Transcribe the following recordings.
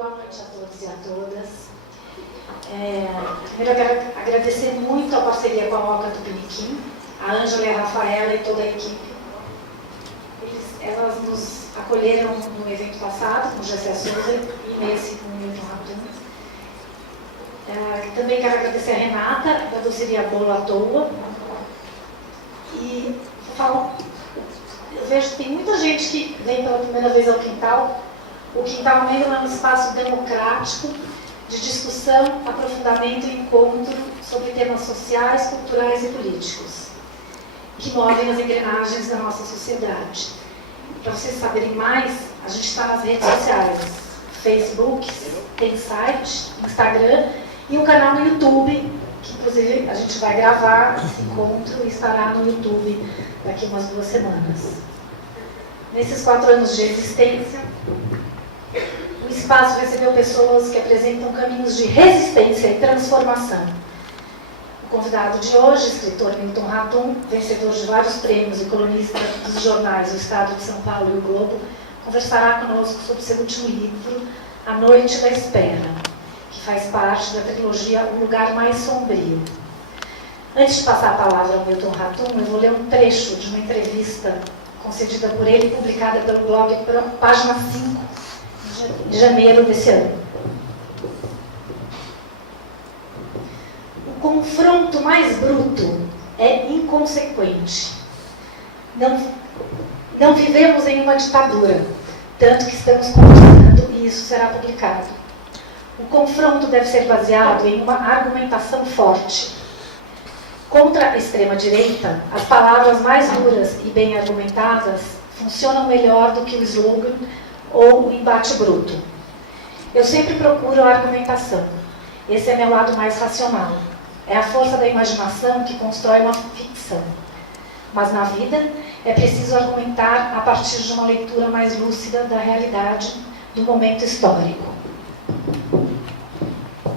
Boa noite a todos e a todas. Primeiro eu quero agradecer muito a parceria com a Oca Tupiniquim, a Ângela e a Rafaela e toda a equipe. Elas nos acolheram no evento passado, com o Gessé Souza, e nesse com o Milton Ratum. Também quero agradecer a Renata, da doceria Bolo à Toa. E eu vejo que tem muita gente que vem pela primeira vez ao Quintal. O Quintal Negro é um espaço democrático de discussão, aprofundamento e encontro sobre temas sociais, culturais e políticos que movem as engrenagens da nossa sociedade. Para vocês saberem mais, a gente está nas redes sociais, Facebook, tem site, Instagram e um canal no YouTube, que inclusive a gente vai gravar esse encontro e estará no YouTube daqui umas 2 semanas. Nesses 4 anos de existência, o espaço recebeu pessoas que apresentam caminhos de resistência e transformação. O convidado de hoje, escritor Milton Ratum, vencedor de vários prêmios e colunista dos jornais O Estado de São Paulo e O Globo, conversará conosco sobre seu último livro, A Noite da Espera, que faz parte da trilogia O Lugar Mais Sombrio. Antes de passar a palavra ao Milton Ratum, eu vou ler um trecho de uma entrevista concedida por ele e publicada pelo blog Página 5, de janeiro desse ano. O confronto mais bruto é inconsequente. Não vivemos em uma ditadura, tanto que estamos conversando e isso será publicado. O confronto deve ser baseado em uma argumentação forte. Contra a extrema-direita, as palavras mais duras e bem argumentadas funcionam melhor do que o slogan ou o embate bruto. Eu sempre procuro a argumentação. Esse é meu lado mais racional. É a força da imaginação que constrói uma ficção. Mas na vida é preciso argumentar a partir de uma leitura mais lúcida da realidade do momento histórico.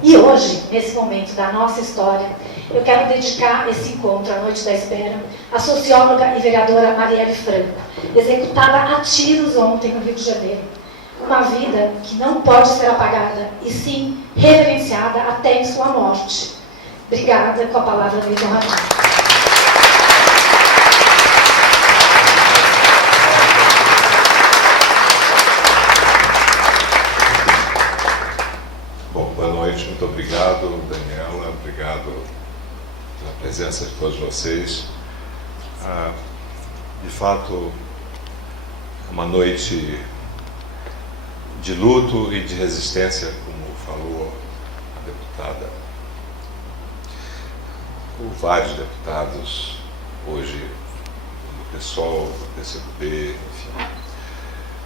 E hoje, nesse momento da nossa história, eu quero dedicar esse encontro, A Noite da Espera, à socióloga e vereadora Marielle Franco, executada a tiros ontem no Rio de Janeiro. Uma vida que não pode ser apagada, e sim reverenciada até em sua morte. Obrigada, com a palavra do Milton Ratum. Boa noite, muito obrigado, Daniela, obrigado pela presença de todos vocês. De fato, é uma noite de luto e de resistência, como falou a deputada, ou vários deputados hoje, do PSOL, do PCdoB, enfim.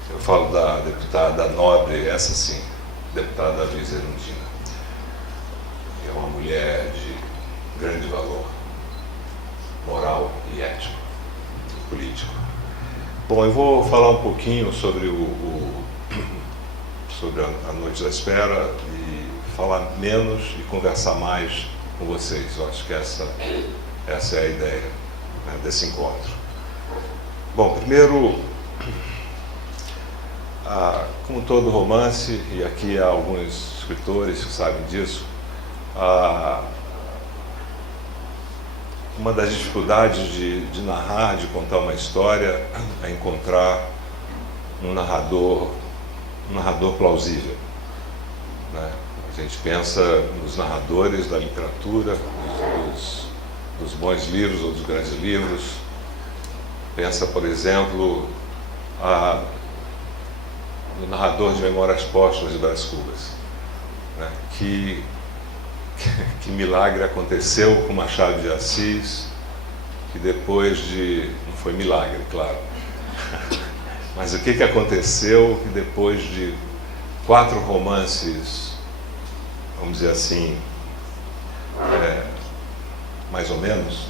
Eu falo da deputada nobre, essa sim, deputada Luísa Erundina. É uma mulher de grande valor moral e ético, e político. Bom, eu vou falar um pouquinho sobre sobre a Noite da Espera e falar menos e conversar mais com vocês. Eu acho que essa é a ideia, né, desse encontro. Bom, primeiro, como todo romance, e aqui há alguns escritores que sabem disso, uma das dificuldades de narrar, de contar uma história, é encontrar um narrador plausível, né? A gente pensa nos narradores da literatura, dos bons livros ou dos grandes livros. Pensa, por exemplo, no narrador de Memórias Póstumas de Brás Cubas, né? Que milagre aconteceu com Machado de Assis, que depois de... não foi milagre, claro. Mas o que aconteceu que depois de 4 romances, vamos dizer assim, mais ou menos,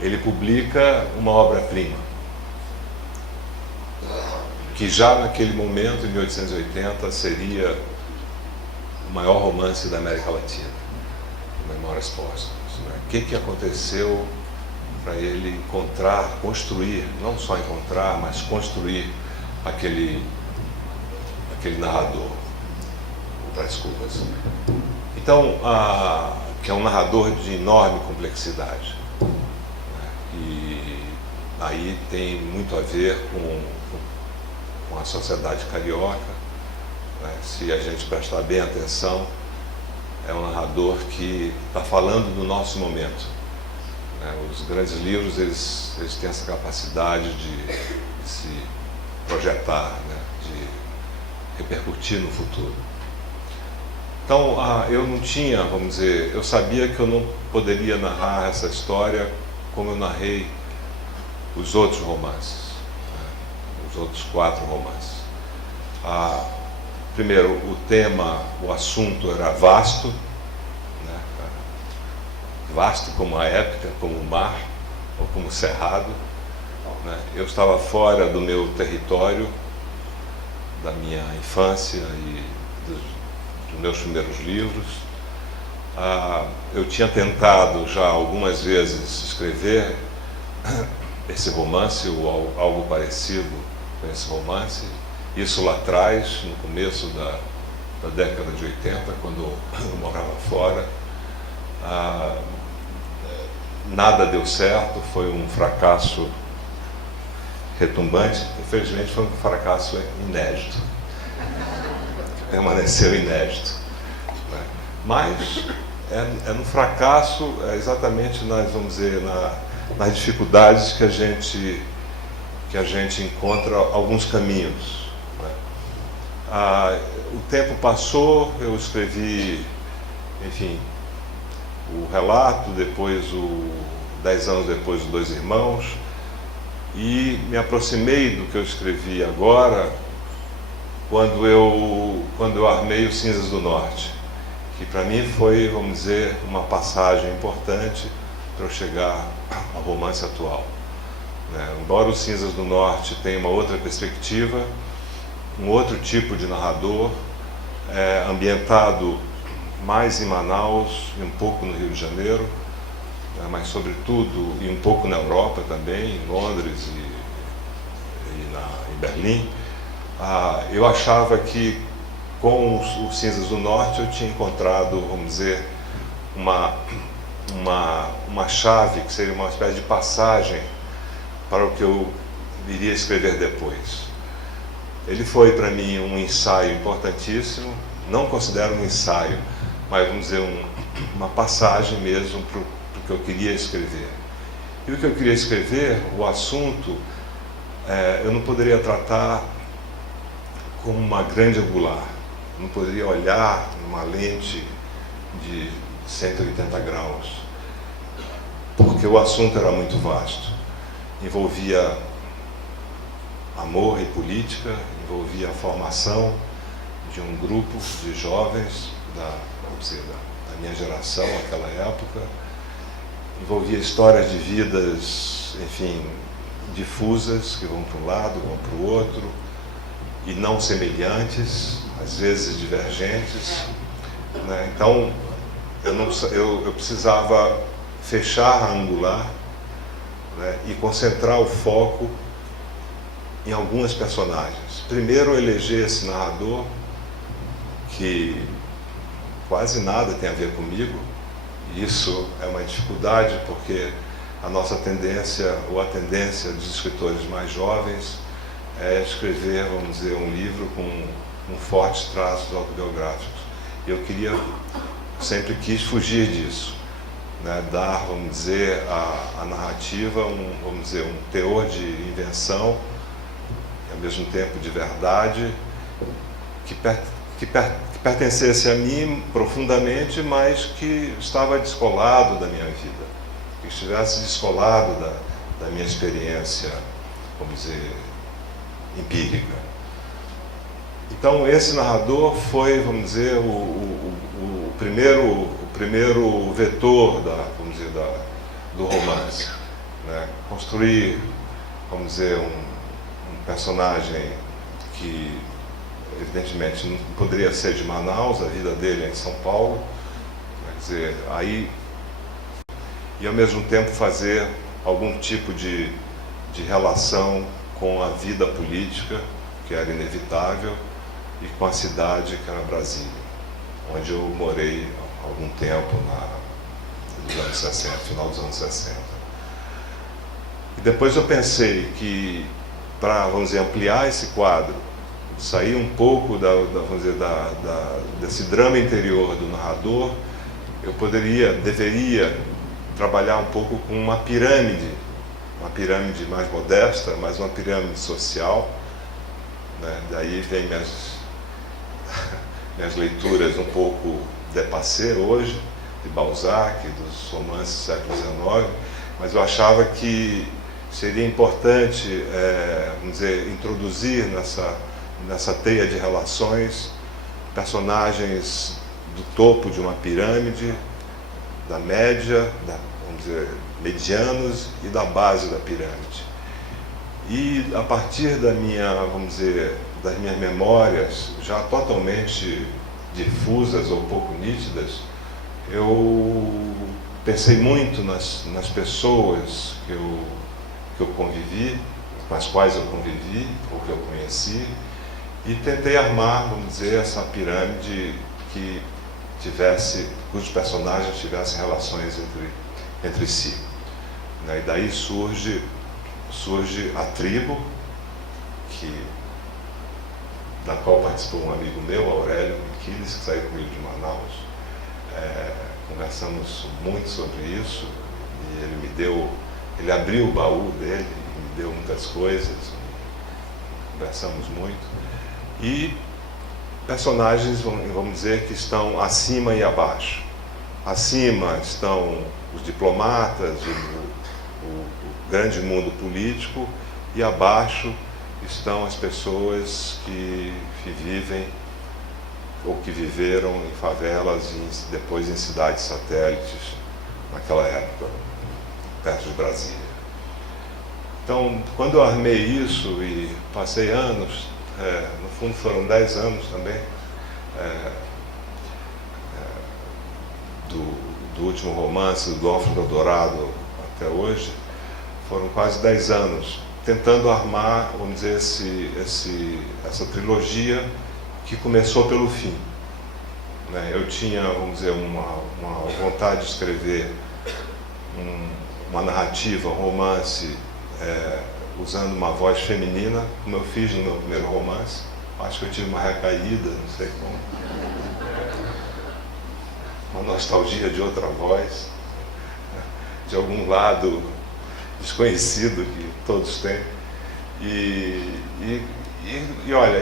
ele publica uma obra-prima, que já naquele momento, em 1880, seria o maior romance da América Latina, Memórias Póstumas, né? O que aconteceu para ele encontrar, construir, não só encontrar, mas construir aquele aquele narrador, o Brás Cubas. Então, que é um narrador de enorme complexidade, né? E aí tem muito a ver com a sociedade carioca, né? Se a gente prestar bem atenção, é um narrador que está falando do nosso momento, né? Os grandes livros, eles têm essa capacidade de se projetar, né? De repercutir no futuro. Então, eu não tinha, vamos dizer, eu sabia que eu não poderia narrar essa história como eu narrei os outros romances, né? Os outros 4 romances. Primeiro, o tema, o assunto era vasto, né? Vasto como a épica, como o mar, ou como o cerrado, né? Eu estava fora do meu território, da minha infância e dos meus primeiros livros. Eu tinha tentado já algumas vezes escrever esse romance ou algo parecido com esse romance, isso lá atrás, no começo da década de 80, quando eu morava fora. Nada deu certo, foi um fracasso retumbante, infelizmente foi um fracasso inédito, permaneceu inédito, né? Mas no fracasso, exatamente vamos dizer, nas dificuldades que a gente encontra alguns caminhos, né? O tempo passou, eu escrevi, enfim, o relato, depois 10 anos depois, os 2 irmãos, e me aproximei do que eu escrevi agora quando eu armei os Cinzas do Norte, que para mim foi, vamos dizer, uma passagem importante para eu chegar ao romance atual, né? Embora os Cinzas do Norte tenha uma outra perspectiva, um outro tipo de narrador, ambientado mais em Manaus e um pouco no Rio de Janeiro, né? Mas sobretudo, e um pouco na Europa também, em Londres em Berlim. Eu achava que com os Cinzas do Norte eu tinha encontrado, vamos dizer, uma chave que seria uma espécie de passagem para o que eu viria a escrever depois. Ele foi para mim um ensaio importantíssimo, não considero um ensaio, mas vamos dizer uma passagem mesmo para o que eu queria escrever. E o que eu queria escrever, o assunto, eu não poderia tratar como uma grande angular, não poderia olhar numa lente de 180 graus, porque o assunto era muito vasto, envolvia amor e política, envolvia a formação de um grupo de jovens da minha geração, naquela época, envolvia histórias de vidas, enfim, difusas, que vão para um lado, vão para o outro, e não semelhantes, às vezes divergentes, né? Então, eu precisava fechar a angular, né? E concentrar o foco em algumas personagens. Primeiro, eleger esse narrador, que quase nada tem a ver comigo. Isso é uma dificuldade, porque a nossa tendência, ou a tendência dos escritores mais jovens, é escrever, vamos dizer, um livro com fortes traços autobiográficos. Eu sempre quis fugir disso, né? Dar, vamos dizer, à narrativa vamos dizer, um teor de invenção, e ao mesmo tempo de verdade, que pertencesse a mim profundamente, mas que estava descolado da minha vida, que estivesse descolado da minha experiência, vamos dizer, empírica. Então, esse narrador foi, vamos dizer, o primeiro vetor vamos dizer, do romance, né? Construir, vamos dizer, um personagem que evidentemente não poderia ser de Manaus, a vida dele é em São Paulo, quer dizer, aí, e ao mesmo tempo fazer algum tipo de relação com a vida política, que era inevitável, e com a cidade que era Brasília, onde eu morei há algum tempo nos anos 60, final dos anos 60. E depois eu pensei que, para, vamos dizer, ampliar esse quadro, sair um pouco vamos dizer, desse drama interior do narrador, eu deveria trabalhar um pouco com uma pirâmide mais modesta, mas uma pirâmide social, né? Daí vem minhas leituras um pouco dépassé hoje, de Balzac, dos romances do século XIX, mas eu achava que seria importante, vamos dizer, introduzir nessa teia de relações personagens do topo de uma pirâmide, da média, vamos dizer, medianos e da base da pirâmide. E a partir vamos dizer, das minhas memórias já totalmente difusas ou pouco nítidas, eu pensei muito nas pessoas que eu convivi, com as quais eu convivi, ou que eu conheci, e tentei armar, vamos dizer, essa pirâmide cujos personagens tivessem relações entre si. E daí surge a tribo, da qual participou um amigo meu, Aurélio Miquiles, que saiu comigo de Manaus. Conversamos muito sobre isso, e ele abriu o baú dele, me deu muitas coisas, conversamos muito. E personagens, vamos dizer, que estão acima e abaixo. Acima estão os diplomatas, o grande mundo político, e abaixo estão as pessoas que vivem ou que viveram em favelas e depois em cidades satélites naquela época, perto de Brasília. Então, quando eu armei isso e passei anos, no fundo foram 10 anos também, do último romance, do Alfredo Eldorado até hoje, foram quase 10 anos, tentando armar, vamos dizer, essa trilogia que começou pelo fim. Eu tinha, vamos dizer, uma vontade de escrever uma narrativa, um romance, usando uma voz feminina, como eu fiz no meu primeiro romance. Acho que eu tive uma recaída, não sei como. Uma nostalgia de outra voz, de algum lado desconhecido que todos têm. E olha,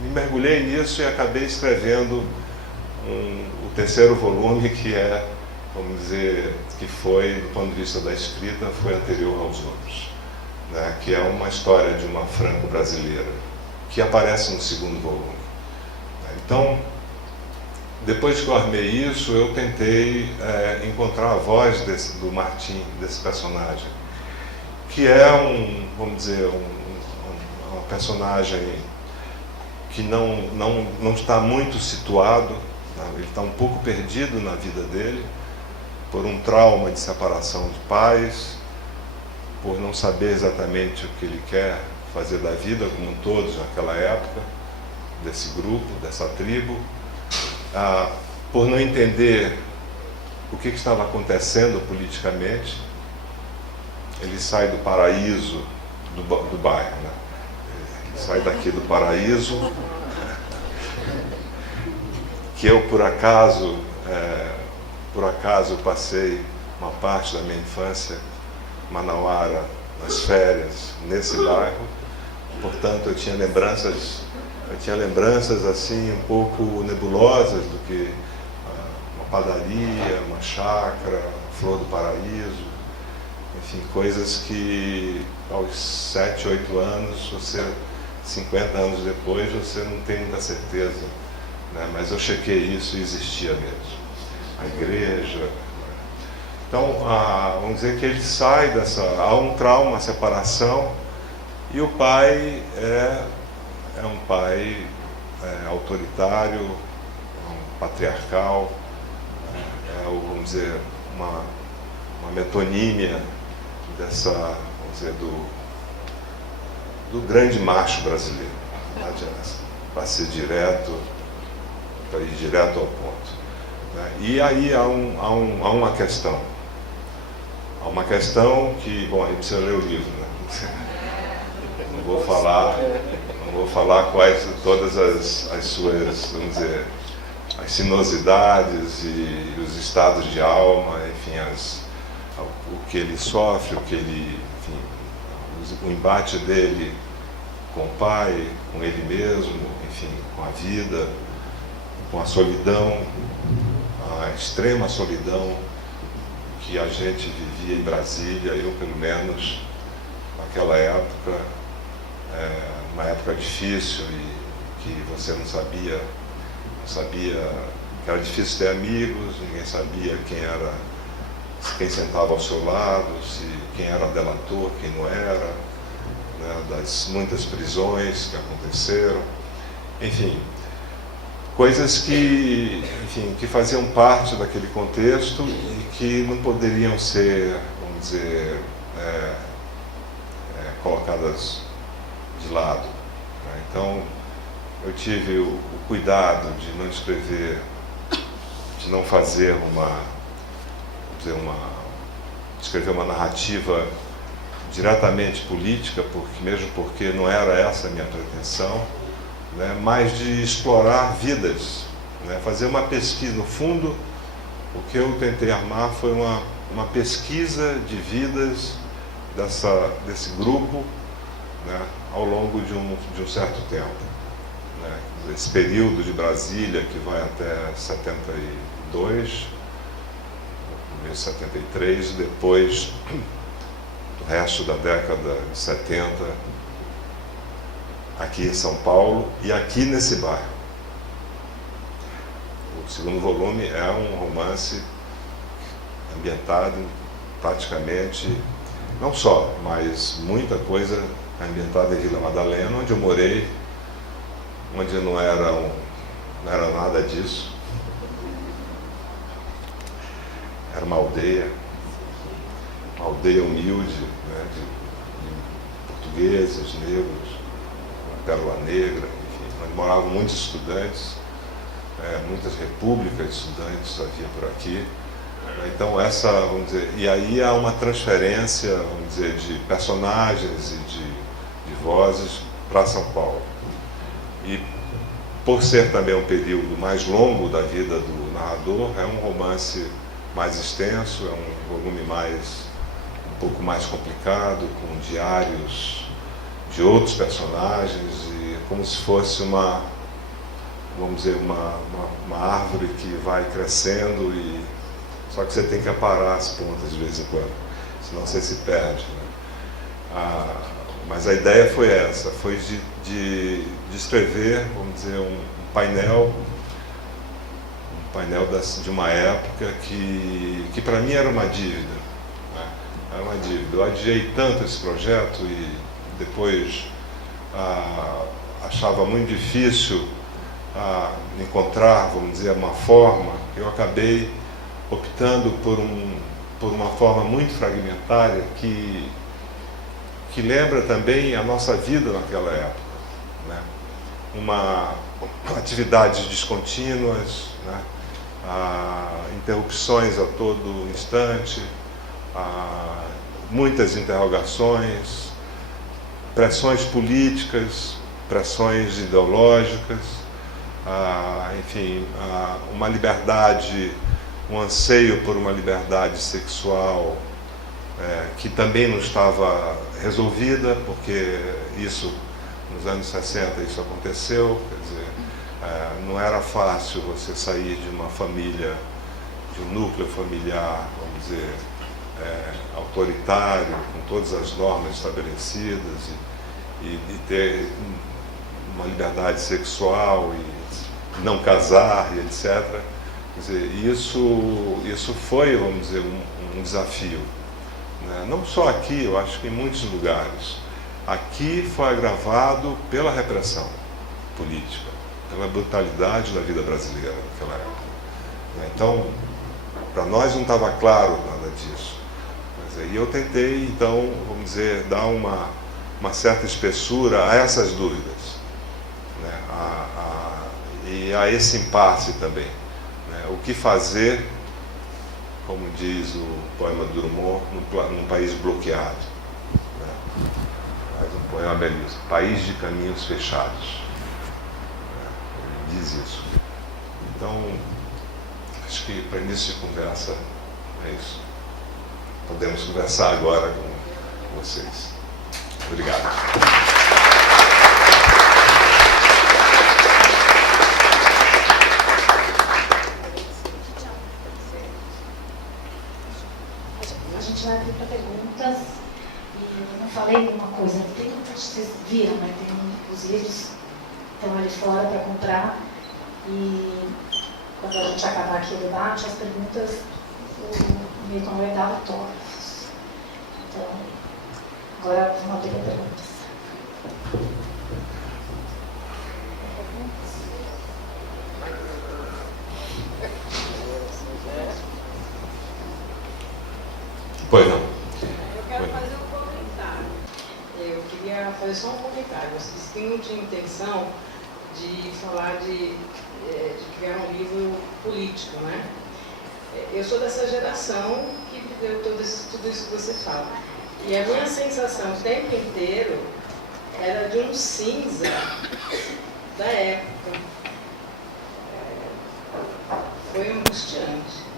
me mergulhei nisso e acabei escrevendo o terceiro volume, que vamos dizer, que foi, do ponto de vista da escrita, foi anterior aos outros, né? Que é uma história de uma franco-brasileira, que aparece no segundo volume. Então, depois que eu armei isso, eu tentei encontrar a voz do Martim, desse personagem, que é vamos dizer, uma personagem que não está muito situado, né? Ele está um pouco perdido na vida dele, por um trauma de separação de pais, por não saber exatamente o que ele quer fazer da vida, como todos naquela época, desse grupo, dessa tribo, por não entender o que estava acontecendo politicamente. Ele sai do paraíso do bairro, né? Ele sai daqui do paraíso, que eu por acaso passei uma parte da minha infância manauara, nas férias, nesse bairro. Portanto, eu tinha lembranças assim um pouco nebulosas do que uma padaria, uma chácara, flor do paraíso, enfim, coisas que aos 7, 8 anos, 50 anos depois, você não tem muita certeza, né? Mas eu chequei isso e existia mesmo. A igreja. Então, vamos dizer que ele sai há um trauma, uma separação, e o pai é um pai autoritário, patriarcal, vamos dizer, uma metonímia vamos dizer, do grande macho brasileiro. para ser direto, para ir direto ao ponto. Né? E aí há uma questão. Há uma questão que, bom, aí precisa ler o livro, né? Não vou falar quais todas as suas, vamos dizer, as sinuosidades e os estados de alma, enfim, o que ele sofre, o que ele, enfim, o embate dele com o pai, com ele mesmo, enfim, com a vida, com a solidão, a extrema solidão que a gente vivia em Brasília, eu pelo menos, naquela época, uma época difícil e que você não sabia que era difícil ter amigos, ninguém sabia quem sentava ao seu lado, quem era delator, quem não era, né, das muitas prisões que aconteceram, enfim, coisas que faziam parte daquele contexto e que não poderiam ser, vamos dizer, colocadas de lado. Né? Então, eu tive o cuidado de não escrever, de não fazer escrever uma narrativa diretamente política, mesmo porque não era essa a minha pretensão, né, mas de explorar vidas, né, fazer uma pesquisa. No fundo, o que eu tentei armar foi uma pesquisa de vidas desse grupo, né, ao longo de um certo tempo. Né, esse período de Brasília, que vai até 72, 73, depois do resto da década de 70, aqui em São Paulo e aqui nesse bairro. O segundo volume é um romance ambientado praticamente, não só, mas muita coisa ambientada em Vila Madalena, onde eu morei, onde não era nada disso. Era uma aldeia humilde, né, de portugueses, negros, Pérola Negra, enfim, onde moravam muitos estudantes, muitas repúblicas de estudantes havia por aqui. Então vamos dizer, e aí há uma transferência, vamos dizer, de personagens e de vozes para São Paulo. E por ser também um período mais longo da vida do narrador, é um romance mais extenso, é um volume um pouco mais complicado, com diários de outros personagens, e como se fosse vamos dizer, uma árvore que vai crescendo, só que você tem que aparar as pontas de vez em quando, senão você se perde. Né? Mas a ideia foi essa, foi de escrever, vamos dizer, um painel de uma época que para mim era uma dívida. Né? Era uma dívida. Eu adiei tanto esse projeto e depois achava muito difícil encontrar, vamos dizer, uma forma. Eu acabei optando por uma forma muito fragmentária que lembra também a nossa vida naquela época. Né? Atividades descontínuas, né? Interrupções a todo instante, muitas interrogações, pressões políticas, pressões ideológicas, enfim, uma liberdade, um anseio por uma liberdade sexual que também não estava resolvida, porque nos anos 60 isso aconteceu, quer dizer, não era fácil você sair de uma família, de um núcleo familiar, vamos dizer, autoritário, com todas as normas estabelecidas e ter uma liberdade sexual e não casar e etc. Quer dizer, isso foi, vamos dizer, um desafio. Né? Não só aqui, eu acho que em muitos lugares. Aqui foi agravado pela repressão política, pela brutalidade da vida brasileira naquela época. Então, para nós não estava claro nada disso. Mas aí eu tentei, então, vamos dizer, dar uma certa espessura a essas dúvidas. né? E há esse impasse também, né? O que fazer, como diz o poema do Drummond, num país bloqueado, né? Mas um poema belíssimo, país de caminhos fechados, né? Ele diz isso. Então, acho que para início de conversa é isso. Podemos conversar agora com vocês. Obrigado. A gente vai abrir para perguntas. E eu não falei nenhuma coisa. Tem muita, vocês viram, né? Tem os livros estão ali fora para comprar. E quando a gente acabar aqui o debate, as perguntas, o Milton vai dar autógrafos. Então, agora vamos abrir para perguntas. Pois não. Eu quero fazer um comentário. Eu queria fazer só um comentário. Vocês que não tinham intenção de falar de criar um livro político, né? Eu sou dessa geração que viveu tudo isso que você fala. E a minha sensação o tempo inteiro era de um cinza da época. Foi angustiante.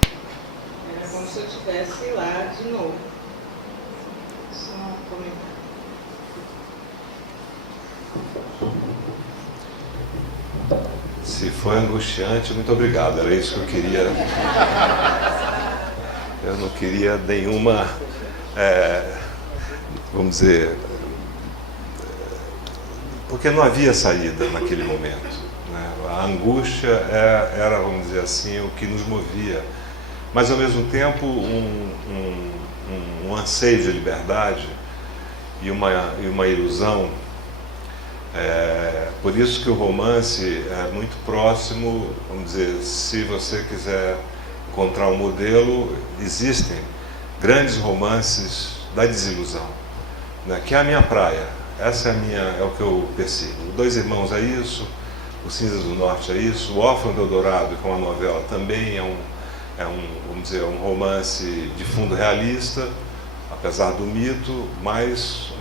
Era como se eu estivesse lá de novo. Só um comentário. Se foi angustiante, muito obrigado. Era isso que eu queria. Eu não queria nenhuma, vamos dizer, porque não havia saída naquele momento, né? A angústia era, vamos dizer assim, o que nos movia. Mas, ao mesmo tempo, um anseio de liberdade e uma ilusão. Por isso que o romance é muito próximo, vamos dizer, se você quiser encontrar um modelo, existem grandes romances da desilusão, né, que é a minha praia. Essa é o que eu persigo. Dois Irmãos é isso, O Cinzas do Norte é isso, O Órfão do Eldorado, que é uma novela, também vamos dizer, um romance de fundo realista, apesar do mito, mas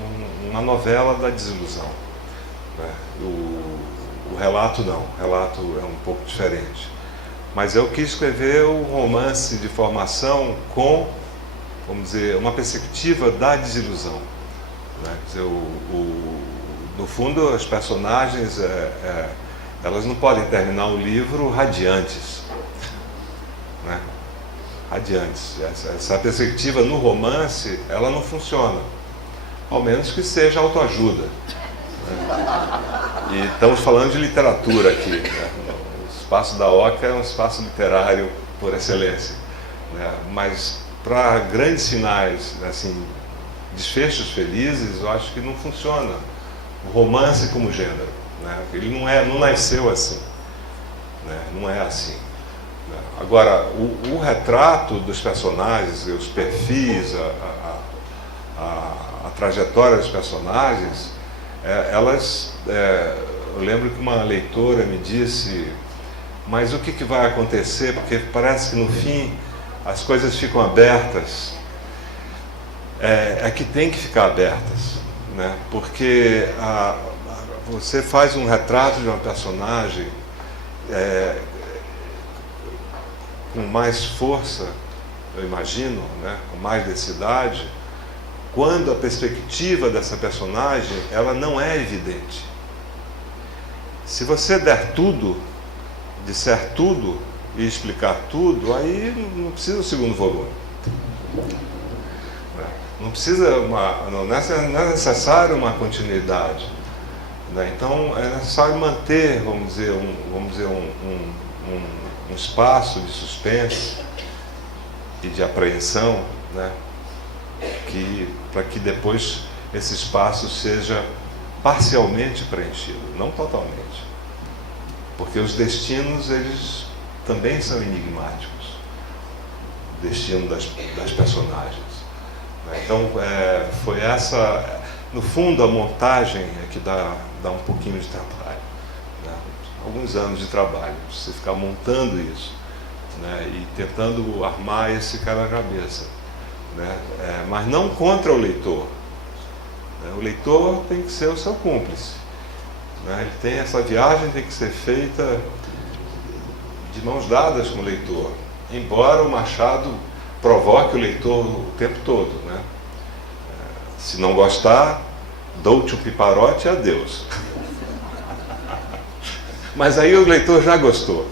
uma novela da desilusão. O relato não, o relato é um pouco diferente. Mas eu quis escrever um romance de formação com, vamos dizer, uma perspectiva da desilusão, né? Quer dizer, no fundo, as personagens, elas não podem terminar o livro radiantes, né? Radiantes. Essa perspectiva no romance, ela não funciona, ao menos que seja autoajuda. E estamos falando de literatura aqui, né? O espaço da Oca é um espaço literário por excelência, né? Mas para grandes finais, assim, desfechos felizes, eu acho que não funciona o romance como gênero, né? Ele não nasceu assim, né? Não é assim, né? Agora, o retrato dos personagens, os perfis, a trajetória dos personagens, eu lembro que uma leitora me disse, mas o que vai acontecer? Porque parece que no fim as coisas ficam abertas. É que tem que ficar abertas, né? Porque você faz um retrato de uma personagem com mais força, eu imagino, né? Com mais densidade, quando a perspectiva dessa personagem, ela não é evidente. Se você der tudo, disser tudo e explicar tudo, aí não precisa o segundo volume. Não precisa não é necessário uma continuidade, né? Então é necessário manter, vamos dizer, um espaço de suspense e de apreensão, né? Para que depois esse espaço seja parcialmente preenchido, não totalmente, porque os destinos, eles também são enigmáticos, o destino das personagens, né? Então foi essa, no fundo, a montagem é que dá um pouquinho de trabalho, né? Alguns anos de trabalho, você ficar montando isso, né? E tentando armar esse quebra-cabeça, né? Mas não contra o leitor, né? O leitor tem que ser o seu cúmplice, né? Ele tem essa viagem, tem que ser feita de mãos dadas com o leitor, embora o Machado provoque o leitor o tempo todo, né? Se não gostar, dou-te um piparote e adeus. Mas aí o leitor já gostou,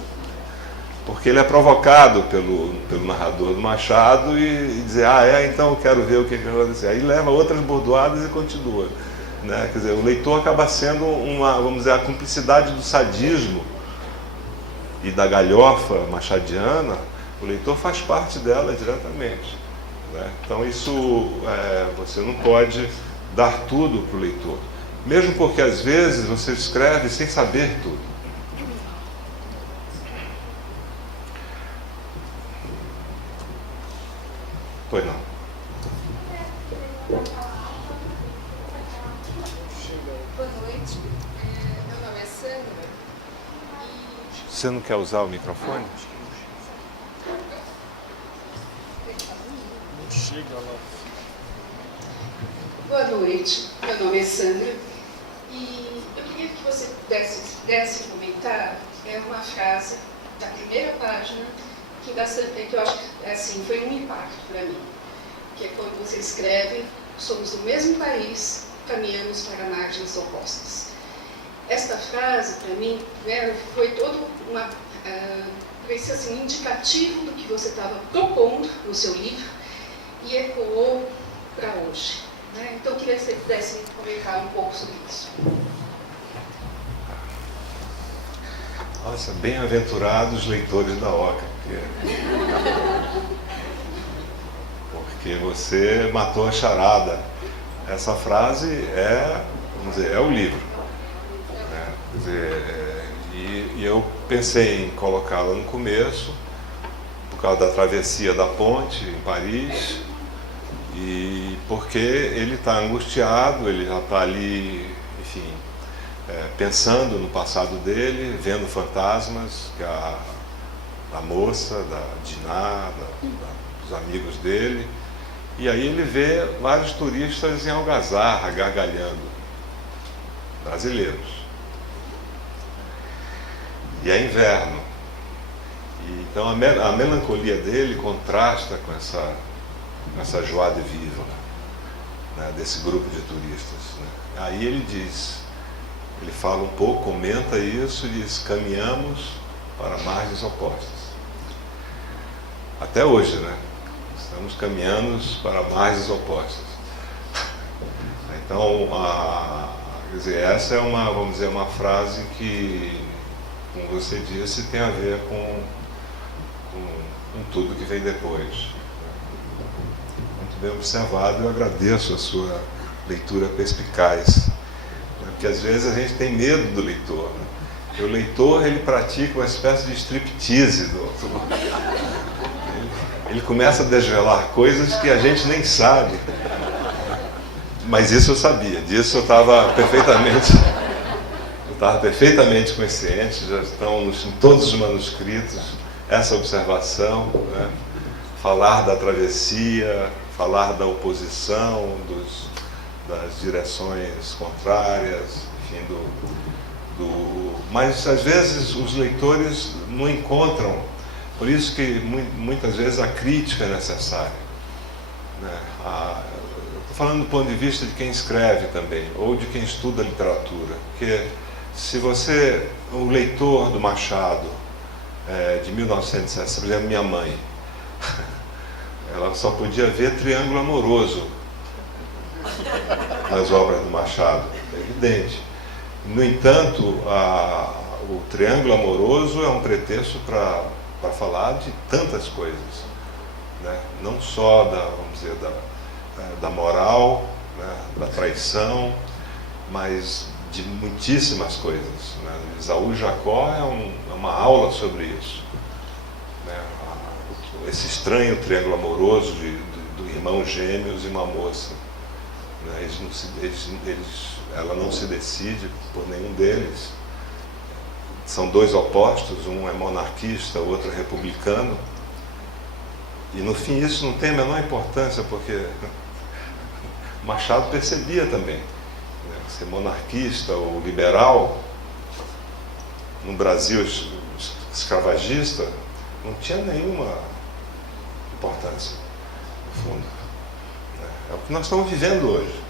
porque ele é provocado pelo narrador do Machado e dizer, então eu quero ver o que vai acontecer. Aí leva outras bordoadas e continua, né? Quer dizer, o leitor acaba sendo vamos dizer, a cumplicidade do sadismo e da galhofa machadiana. O leitor faz parte dela diretamente, né? Então isso, você não pode dar tudo para o leitor, mesmo porque às vezes você escreve sem saber tudo. Pois não. Boa noite, meu nome é Sandra e... Você não quer usar o microfone? Não chega lá. Boa noite, meu nome é Sandra e eu queria que você pudesse comentar uma frase da primeira página que eu acho que assim, foi um impacto para mim, que é quando você escreve: somos do mesmo país, caminhamos para margens opostas. Esta frase, para mim, foi todo um indicativo do que você estava propondo no seu livro e ecoou para hoje, né? Então, eu queria que você pudesse comentar um pouco sobre isso. Nossa, bem-aventurados leitores da Oca, porque você matou a charada. Essa frase vamos dizer, é o livro, né? Quer dizer, e eu pensei em colocá-la no começo, por causa da travessia da ponte em Paris, e porque ele está angustiado, ele já está ali, enfim, pensando no passado dele, vendo fantasmas, que a moça, da Diná, dos amigos dele, e aí ele vê vários turistas em algazarra, gargalhando, brasileiros. E é inverno. E então a melancolia dele contrasta com essa joie de vivre, né, desse grupo de turistas, né? Aí ele fala um pouco, comenta isso e diz: caminhamos para margens opostas. Até hoje, né? Estamos caminhando para margens opostas. Então, quer dizer, essa é vamos dizer, uma frase que, como você disse, tem a ver com tudo que vem depois. Muito bem observado, eu agradeço a sua leitura perspicaz, né? Porque às vezes a gente tem medo do leitor, né? Porque o leitor, ele pratica uma espécie de striptease ele começa a desvelar coisas que a gente nem sabe. Mas isso eu sabia, disso eu estava perfeitamente consciente, já estão em todos os manuscritos essa observação, né? Falar da travessia, falar da oposição, das direções contrárias, enfim, mas às vezes os leitores não encontram. Por isso que muitas vezes a crítica é necessária, né? Estou falando do ponto de vista de quem escreve também, ou de quem estuda literatura, porque se o leitor do Machado de 1960, por exemplo, minha mãe, ela só podia ver triângulo amoroso nas obras do Machado, é evidente. No entanto, o triângulo amoroso é um pretexto para falar de tantas coisas, né? Não só vamos dizer, da moral, né? Da traição, mas de muitíssimas coisas, né? Esaú Jacó é uma aula sobre isso, né? Esse estranho triângulo amoroso do irmão gêmeos e uma moça, né? Ela não se decide por nenhum deles, são dois opostos, um é monarquista, o outro é republicano, e no fim isso não tem a menor importância, porque Machado percebia também, né, ser monarquista ou liberal, no Brasil escravagista, não tinha nenhuma importância, no fundo. É o que nós estamos vivendo hoje.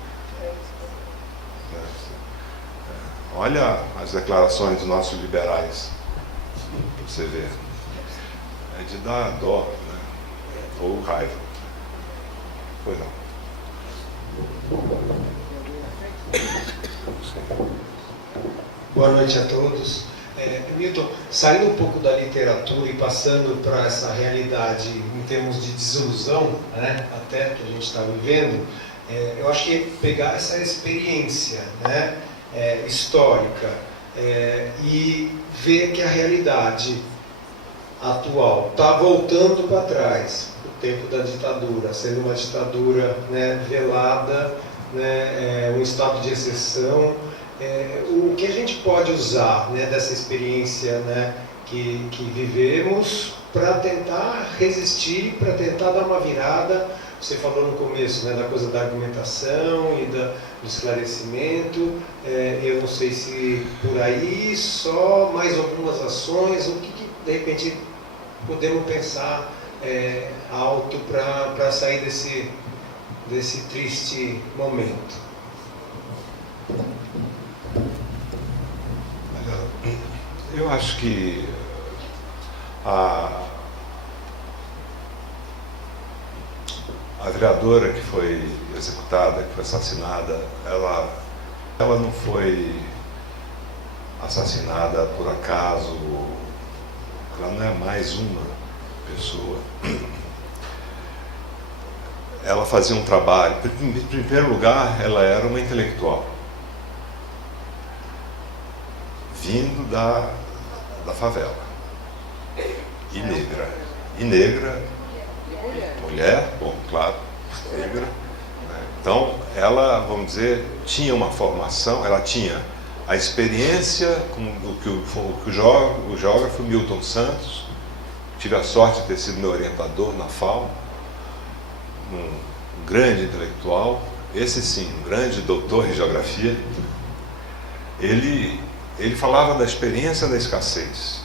Olha as declarações dos nossos liberais, para você ver. É de dar dó, né? Ou raiva. Pois não. Boa noite a todos. Milton, saindo um pouco da literatura e passando para essa realidade em termos de desilusão, né, até que a gente está vivendo, eu acho que pegar essa experiência, né, histórica, e ver que a realidade atual está voltando para trás, o tempo da ditadura, sendo uma ditadura, né, velada, né, um estado de exceção. O que a gente pode usar, né, dessa experiência, né, que vivemos para tentar resistir, para tentar dar uma virada? Você falou no começo, né, da coisa da argumentação e do esclarecimento. Eu não sei se por aí só mais algumas ações, o que de repente podemos pensar alto para sair desse triste momento. Eu acho que a vereadora que foi executada, que foi assassinada, ela não foi assassinada por acaso, ela não é mais uma pessoa. Ela fazia um trabalho, em primeiro lugar, ela era uma intelectual, vindo da favela, e negra, mulher, bom, claro, negra, né? Então ela, vamos dizer, tinha uma formação, ela tinha a experiência com o que o geógrafo Milton Santos, tive a sorte de ter sido meu orientador na FAO, um grande intelectual, esse sim, um grande doutor em geografia. Ele falava da experiência da escassez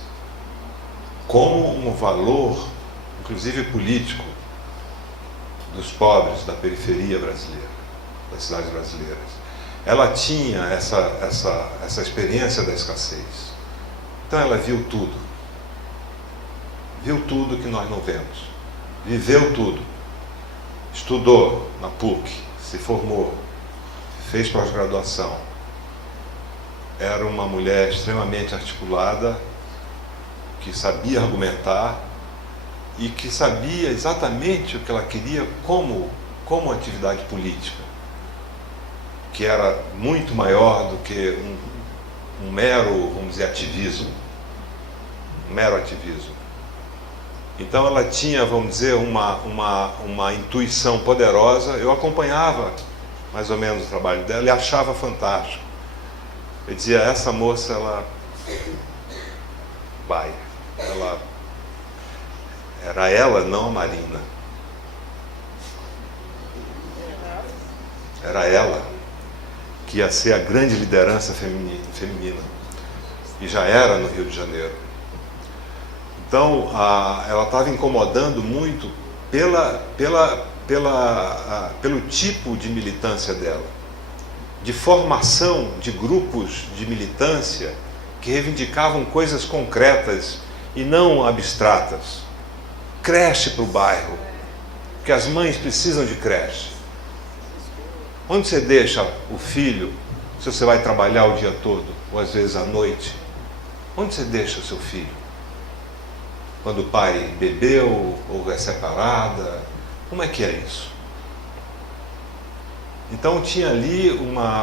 como um valor, inclusive político, dos pobres da periferia brasileira, das cidades brasileiras. Ela tinha essa experiência da escassez. Então ela viu tudo que nós não vemos, viveu tudo, estudou na PUC, se formou, fez pós-graduação. Era uma mulher extremamente articulada, que sabia argumentar e que sabia exatamente o que ela queria como atividade política, que era muito maior do que um mero, vamos dizer, ativismo. Um mero ativismo. Então ela tinha, vamos dizer, uma intuição poderosa. Eu acompanhava mais ou menos o trabalho dela e achava fantástico. Eu dizia, essa moça, ela vai. Era ela, não a Marina. Era ela que ia ser a grande liderança feminina. E já era no Rio de Janeiro. Então, ela estava incomodando muito pelo tipo de militância dela, de formação de grupos de militância que reivindicavam coisas concretas e não abstratas. Creche para o bairro, porque as mães precisam de creche. Onde você deixa o filho, se você vai trabalhar o dia todo, ou às vezes à noite? Onde você deixa o seu filho? Quando o pai bebeu ou é separada? Como é que é isso? Então tinha ali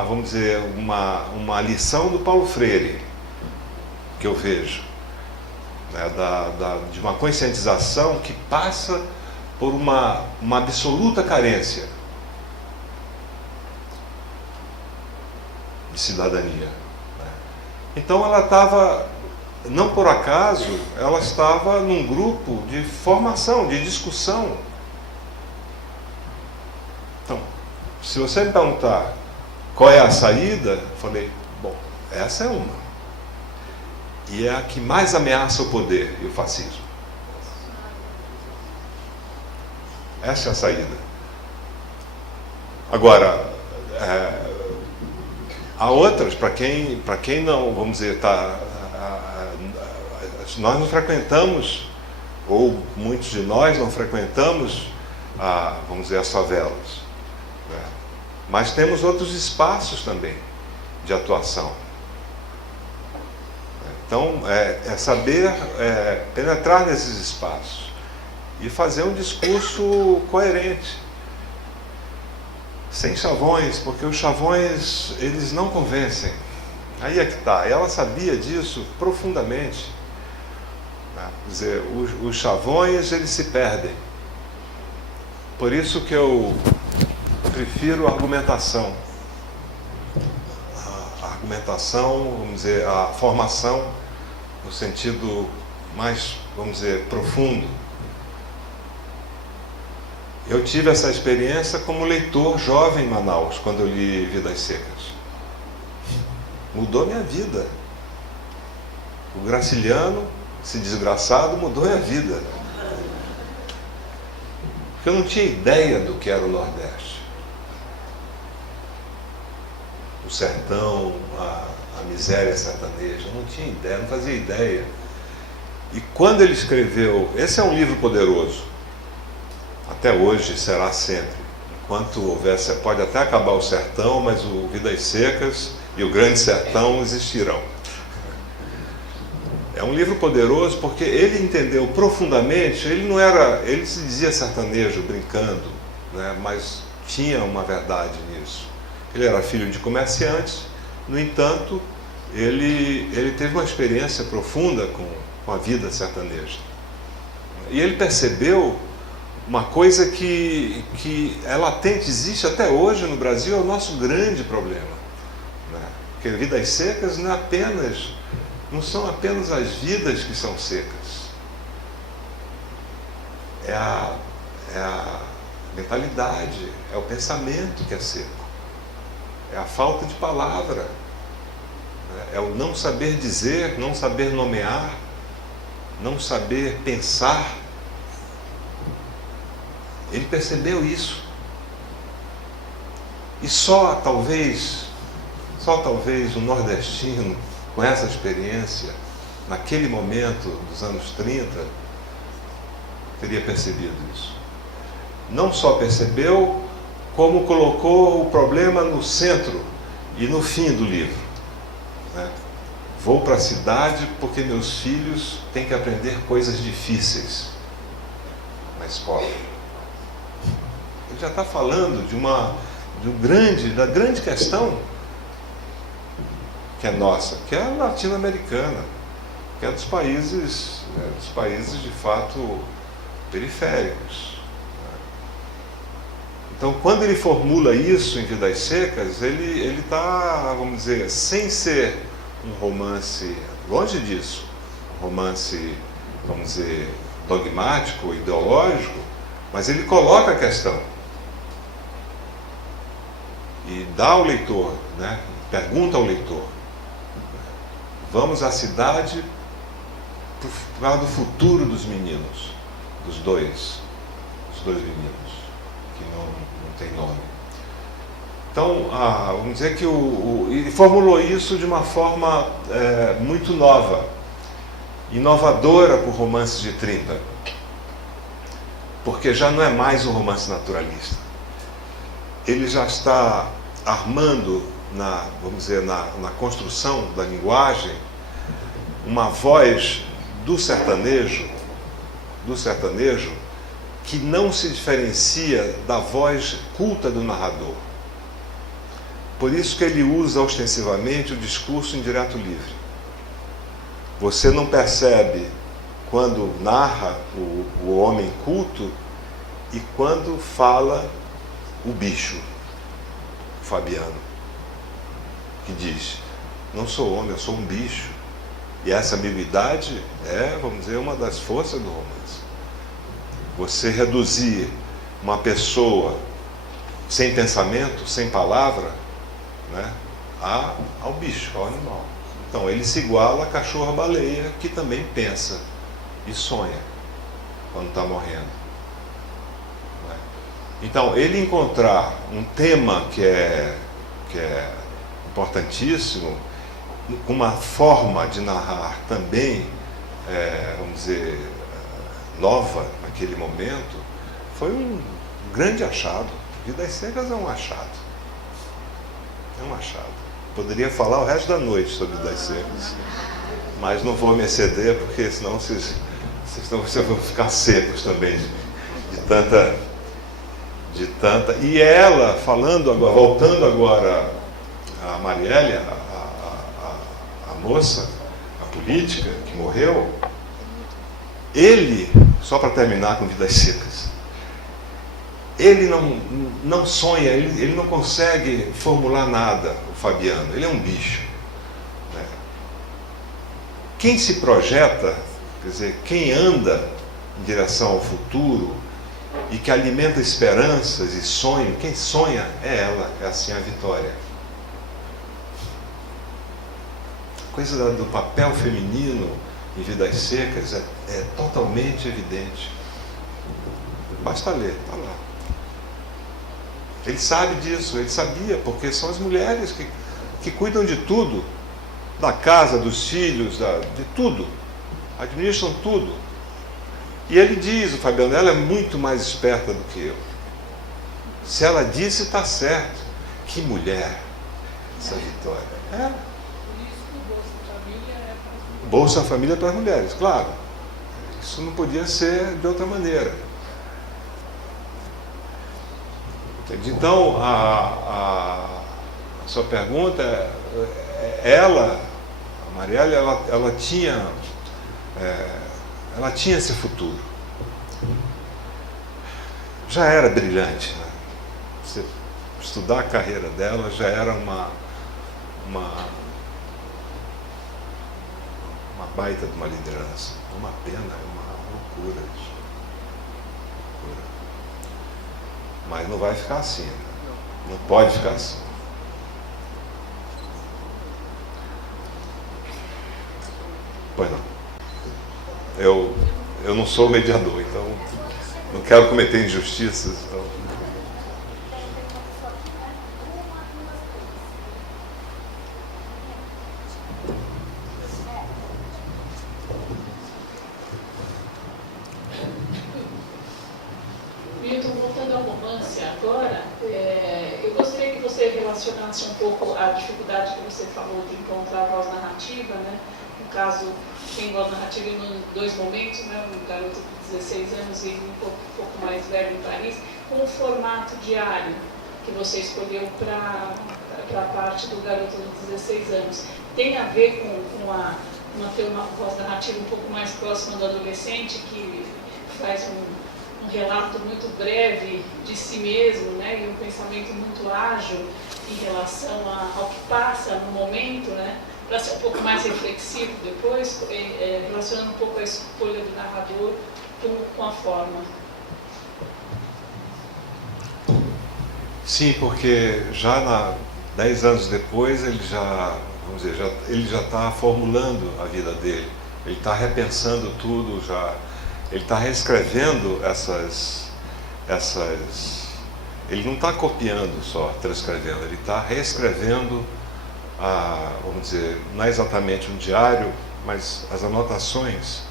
vamos dizer, uma lição do Paulo Freire, que eu vejo, né, de uma conscientização que passa por uma absoluta carência de cidadania, né? Então ela estava não por acaso, ela estava num grupo de formação, de discussão. Então, se você me perguntar qual é a saída, eu falei, bom, essa é uma. E é a que mais ameaça o poder e o fascismo. Essa é a saída. Agora, há outras, para quem não, vamos dizer, nós não frequentamos, ou muitos de nós não frequentamos, vamos dizer, as favelas. Né? Mas temos outros espaços também de atuação. Então, é saber penetrar nesses espaços e fazer um discurso coerente. Sem chavões, porque os chavões, eles não convencem. Aí é que está. Ela sabia disso profundamente. Quer dizer, os chavões, eles se perdem. Por isso que eu prefiro a argumentação. A argumentação, vamos dizer, a formação no sentido mais, vamos dizer, profundo. Eu tive essa experiência como leitor jovem em Manaus, quando eu li Vidas Secas. Mudou minha vida. O Graciliano, esse desgraçado, mudou minha vida. Porque eu não tinha ideia do que era o Nordeste. O sertão, a miséria sertaneja, eu não tinha ideia, não fazia ideia. E quando ele escreveu, esse é um livro poderoso, até hoje será sempre. Enquanto houvesse, pode até acabar o sertão, mas o Vidas Secas e o Grande Sertão existirão. É um livro poderoso porque ele entendeu profundamente, ele se dizia sertanejo brincando, né, mas tinha uma verdade nisso. Ele era filho de comerciantes, no entanto, ele teve uma experiência profunda com a vida sertaneja. E ele percebeu uma coisa que é latente, existe até hoje no Brasil, é o nosso grande problema. Né? Porque Vidas Secas não são apenas as vidas que são secas. É a mentalidade, é o pensamento que é seco. É a falta de palavra. É o não saber dizer, não saber nomear, não saber pensar. Ele percebeu isso. E só talvez o nordestino, com essa experiência, naquele momento dos anos 30, teria percebido isso. Não só percebeu, como colocou o problema no centro e no fim do livro. Né? Vou para a cidade porque meus filhos têm que aprender coisas difíceis na escola. Ele já está falando da grande questão que é nossa, que é a latino-americana, que é dos países de fato periféricos. Então, quando ele formula isso em Vidas Secas, ele está, vamos dizer, sem ser um romance, longe disso, um romance, vamos dizer, dogmático, ideológico, mas ele coloca a questão. E dá ao leitor, né? Pergunta ao leitor. Vamos à cidade por causa do futuro dos meninos, dos dois meninos, que não tem nome. Então, vamos dizer que ele formulou isso de uma forma muito nova, inovadora para o romance de 30, porque já não é mais um romance naturalista. Ele já está armando, vamos dizer, na construção da linguagem, uma voz do sertanejo que não se diferencia da voz culta do narrador. Por isso que ele usa ostensivamente o discurso indireto livre. Você não percebe quando narra o homem culto e quando fala o bicho, Fabiano, que diz: não sou homem, eu sou um bicho. E essa ambiguidade é, vamos dizer, uma das forças do romance. Você reduzir uma pessoa sem pensamento, sem palavra, né, ao bicho, ao animal. Então ele se iguala a cachorro-baleia, que também pensa e sonha quando está morrendo. Né? Então ele encontrar um tema que é importantíssimo, uma forma de narrar também, vamos dizer, nova naquele momento, foi um grande achado. Vidas Secas é um achado. É um achado. Poderia falar o resto da noite sobre Vidas Secas, mas não vou me exceder, porque senão vocês vão ficar secos também de tanta. E ela, falando agora, voltando agora a Marielle, a moça, a política que morreu, ele, só para terminar com Vidas Secas, ele não sonha, ele não consegue formular nada, o Fabiano, ele é um bicho. Né? Quem se projeta, quer dizer, quem anda em direção ao futuro e que alimenta esperanças e sonho, quem sonha é ela, é assim a Vitória. A coisa do papel feminino em Vidas Secas é totalmente evidente. Basta ler, está lá. Ele sabe disso, ele sabia, porque são as mulheres que cuidam de tudo, da casa, dos filhos, de tudo, administram tudo. E ele diz, o Fabiano, ela é muito mais esperta do que eu. Se ela disse, está certo. Que mulher, essa Vitória. Bolsa Família para as mulheres, claro. Isso não podia ser de outra maneira. Então, a sua pergunta, ela, a Marielle, ela tinha esse futuro. Já era brilhante. Né? Você estudar a carreira dela já era uma baita de uma liderança. Uma pena, é uma loucura isso. Mas não vai ficar assim. Né? Não pode ficar assim. Pois não. Eu não sou mediador, então não quero cometer injustiças. Então. Milton, voltando ao romance agora, eu gostaria que você relacionasse um pouco a dificuldade que você falou de encontrar a voz narrativa, né? No caso, tem voz narrativa em dois momentos, né? Um garoto de 16 anos e um pouco mais velho em Paris, com o formato diário que você escolheu para a parte do garoto de 16 anos. Tem a ver com ter uma voz narrativa um pouco mais próxima do adolescente, que faz um relato muito breve de si mesmo, né, e um pensamento muito ágil em relação ao que passa no momento, né, para ser um pouco mais reflexivo depois, relacionando um pouco a escolha do narrador com a forma. Sim, porque já 10 anos depois ele já está formulando a vida dele, ele está repensando tudo já. Ele está reescrevendo ele não está copiando só, transcrevendo, ele está reescrevendo, vamos dizer, não é exatamente um diário, mas as anotações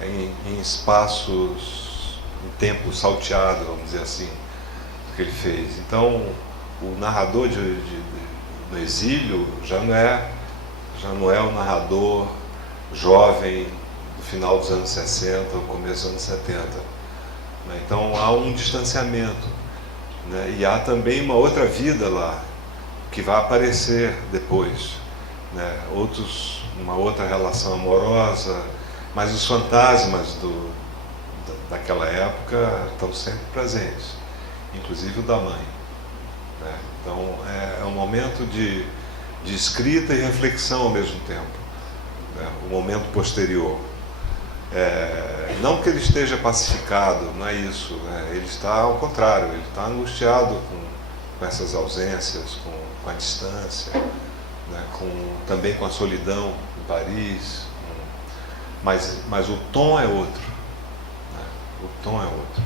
em espaços, em tempo salteado, vamos dizer assim, que ele fez. Então, o narrador no exílio já não é o narrador jovem, final dos anos 60, o começo dos anos 70. Né? Então há um distanciamento. Né? E há também uma outra vida lá, que vai aparecer depois. Né? Uma outra relação amorosa, mas os fantasmas daquela época estão sempre presentes, inclusive o da mãe. Né? Então é um momento de escrita e reflexão ao mesmo tempo. né, o momento posterior. Não que ele esteja pacificado, não é isso, né? Ele está ao contrário, ele está angustiado com essas ausências, com a distância, né? Também com a solidão em Paris, mas o tom é outro, né? O tom é outro.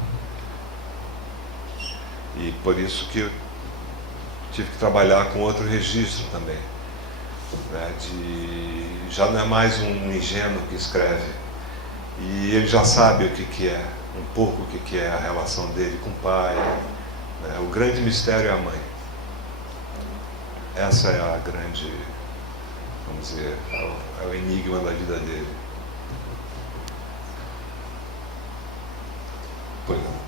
E por isso que eu tive que trabalhar com outro registro também, né? Já não é mais um ingênuo que escreve, e ele já sabe o que é, um pouco o que é a relação dele com o pai, né? O grande mistério é a mãe. Essa é a grande, vamos dizer, é o enigma da vida dele. Pois não.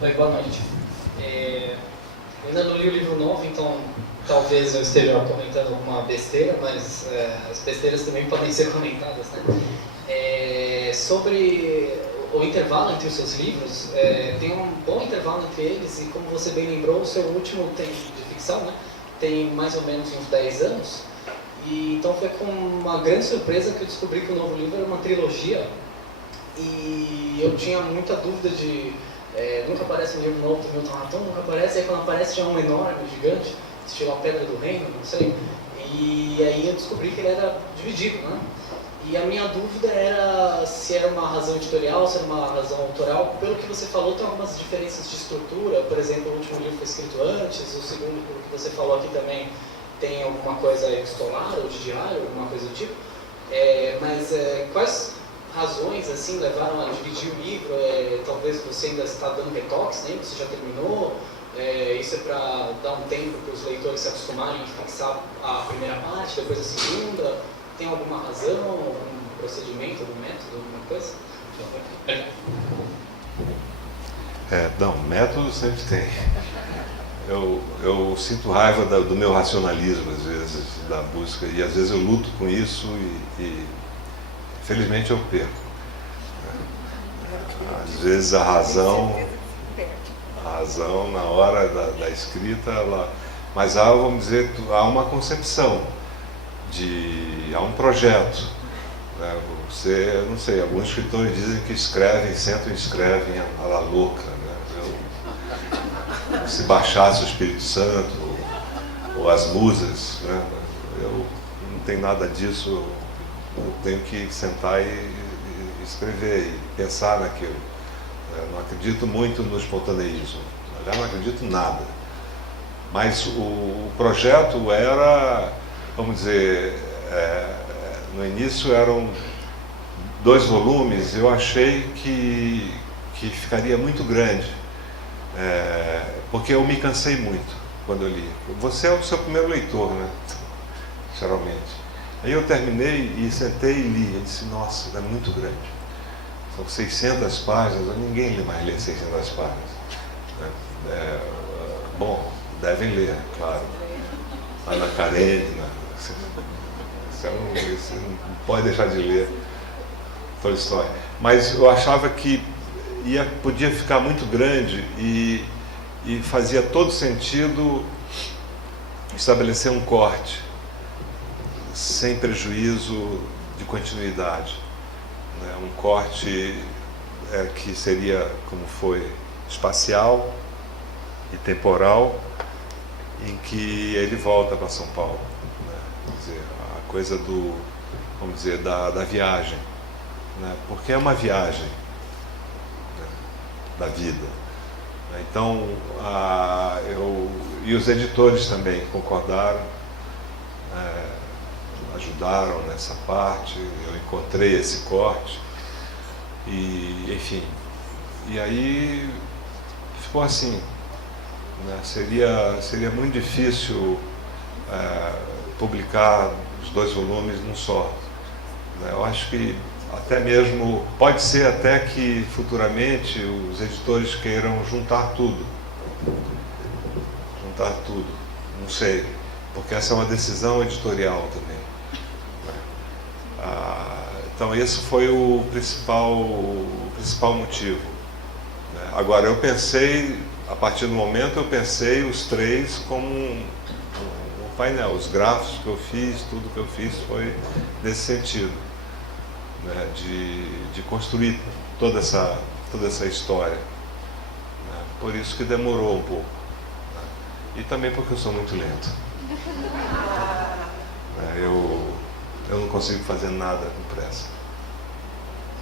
Oi, boa noite. Eu ainda não li o livro novo, então talvez eu esteja comentando alguma besteira, mas as besteiras também podem ser comentadas, né? Sobre o intervalo entre os seus livros, tem um bom intervalo entre eles, e como você bem lembrou, o seu último tem de ficção, né? Tem mais ou menos uns 10 anos, e então foi com uma grande surpresa que eu descobri que o novo livro era uma trilogia, e eu tinha muita dúvida de... nunca aparece um livro novo do Milton Raton, nunca aparece, aí quando aparece já é um enorme, gigante, estilo A Pedra do Reino, não sei, e aí eu descobri que ele era dividido, né? E a minha dúvida era se era uma razão editorial, se era uma razão autoral. Pelo que você falou, tem algumas diferenças de estrutura, por exemplo, o último livro foi escrito antes, o segundo, pelo que você falou aqui também, tem alguma coisa epistolar ou de diário, alguma coisa do tipo, mas quais razões assim levaram a dividir o livro? Talvez você ainda está dando retoques, né? Você já terminou? Isso é para dar um tempo para os leitores se acostumarem a fixar a primeira parte, depois a segunda? Tem alguma razão, algum procedimento, algum método, alguma coisa? Não, método sempre tem. Eu sinto raiva do meu racionalismo, às vezes, da busca, e às vezes eu luto com isso e felizmente eu perco. Às vezes a razão na hora da escrita, mas vamos dizer, há uma concepção, há um projeto. Né? Eu não sei, alguns escritores dizem que sentam e escrevem à la louca. Né? Se baixasse o Espírito Santo, ou as musas, né? Eu não tenho nada disso. Eu tenho que sentar e escrever e pensar naquilo. Eu não acredito muito no espontaneísmo, eu não acredito em nada. Mas o projeto era, vamos dizer, no início eram 2 volumes, eu achei que ficaria muito grande, porque eu me cansei muito quando eu li. Você é o seu primeiro leitor, né? Geralmente. Aí eu terminei e sentei e li. Eu disse, nossa, é muito grande. São 600 páginas, ninguém mais lê 600 páginas. Bom, devem ler, claro. Ana Karenina. Você não pode deixar de ler Tolstói. Mas eu achava que podia ficar muito grande e fazia todo sentido estabelecer um corte, sem prejuízo de continuidade. Né? Um corte que seria, como foi, espacial e temporal, em que ele volta para São Paulo. Né? Quer dizer, a coisa vamos dizer, da viagem. Né? Porque é uma viagem, né, da vida. Então, e os editores também concordaram, ajudaram nessa parte, eu encontrei esse corte, e enfim, e aí ficou assim, né? Seria muito difícil publicar os 2 volumes num só, né? Eu acho que até mesmo, pode ser até que futuramente os editores queiram juntar tudo, não sei, porque essa é uma decisão editorial também. Então esse foi o principal motivo. né? Agora, eu pensei, a partir do momento, eu pensei os três como um painel. Os grafos que eu fiz, tudo que eu fiz foi nesse sentido, né? De construir toda essa história, né? Por isso que demorou um pouco, né? E também porque eu sou muito lento. Eu não consigo fazer nada com pressa.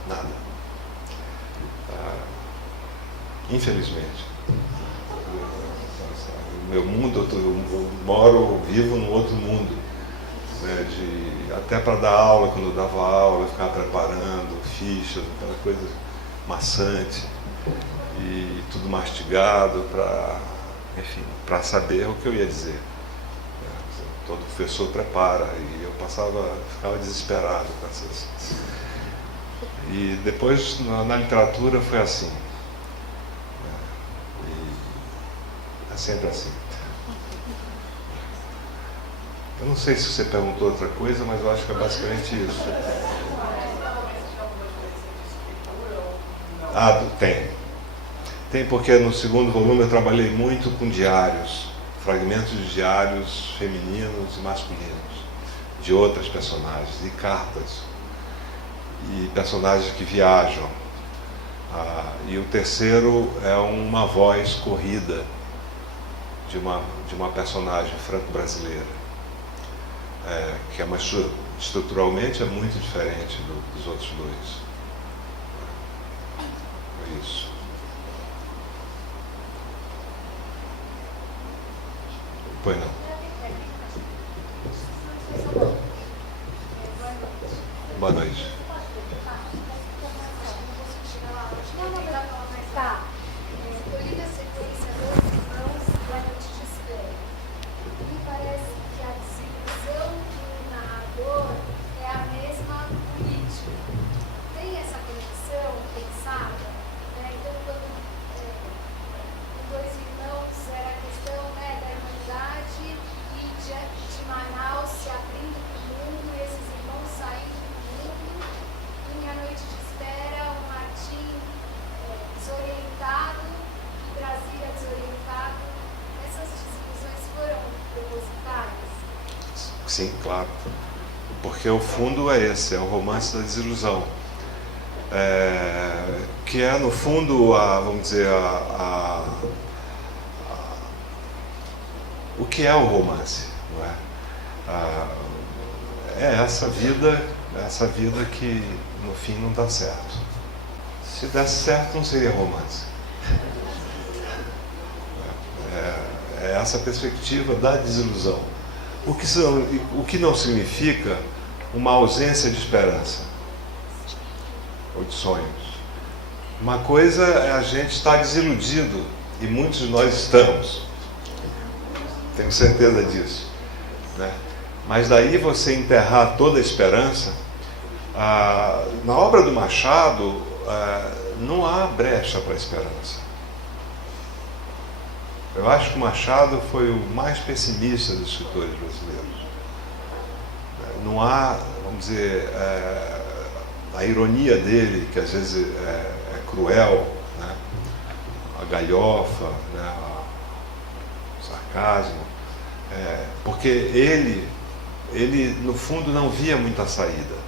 Nada. Infelizmente. O meu mundo, eu vivo num outro mundo, né? Até para dar aula, quando eu dava aula, eu ficava preparando fichas, aquela coisa maçante, e tudo mastigado para saber o que eu ia dizer. Todo professor prepara, e eu ficava desesperado com essas. E depois na literatura foi assim. E é sempre assim. Eu não sei se você perguntou outra coisa, mas eu acho que é basicamente isso. Tem porque no segundo volume eu trabalhei muito com diários, fragmentos de diários femininos e masculinos, de outras personagens, e cartas, e personagens que viajam. E o terceiro é uma voz corrida de uma personagem franco-brasileira, que estruturalmente é muito diferente dos outros dois. É isso. Pois não. Boa noite. Tá. Eu li na sequência Dois Irmãos e A Noite de Espera. Me parece que a desilusão do narrador é a mesma política. Tem essa conexão pensada? Então, quando Dois Irmãos era a questão da irmandade e de Manaus se abrindo para o mundo e esses irmãos saindo do mundo. E A Noite de Espera, o Martim desorientado e Brasília desorientado. Essas desilusões foram propositais? Sim, claro. Porque o fundo é esse, é o romance da desilusão. Que é, no fundo, vamos dizer, o que é o romance, não é? É essa vida que, no fim, não dá certo. Se desse certo, não seria romance. É essa perspectiva da desilusão. O que não significa uma ausência de esperança ou de sonhos. Uma coisa é a gente estar desiludido, e muitos de nós estamos. Tenho certeza disso, né? Mas daí você enterrar toda a esperança. Na obra do Machado, não há brecha para a esperança. Eu acho que o Machado foi o mais pessimista dos escritores brasileiros. Não há, vamos dizer, a ironia dele, que às vezes é cruel, né? A galhofa, né? O sarcasmo, porque ele, no fundo, não via muita saída.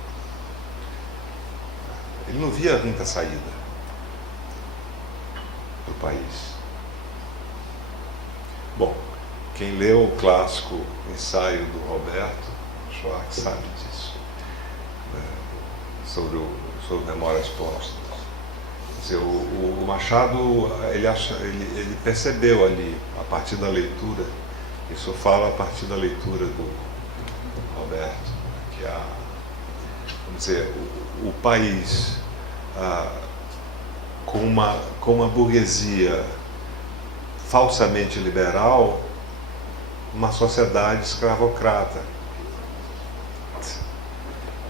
Ele não via muita saída para o país. Bom, quem leu o clássico Ensaio do Roberto Schwartz sabe disso, né? sobre Memórias Póstumas. Quer dizer, o Machado, ele percebeu ali, a partir da leitura, isso fala a partir da leitura do Roberto, que vamos dizer, o país com uma burguesia falsamente liberal, uma sociedade escravocrata.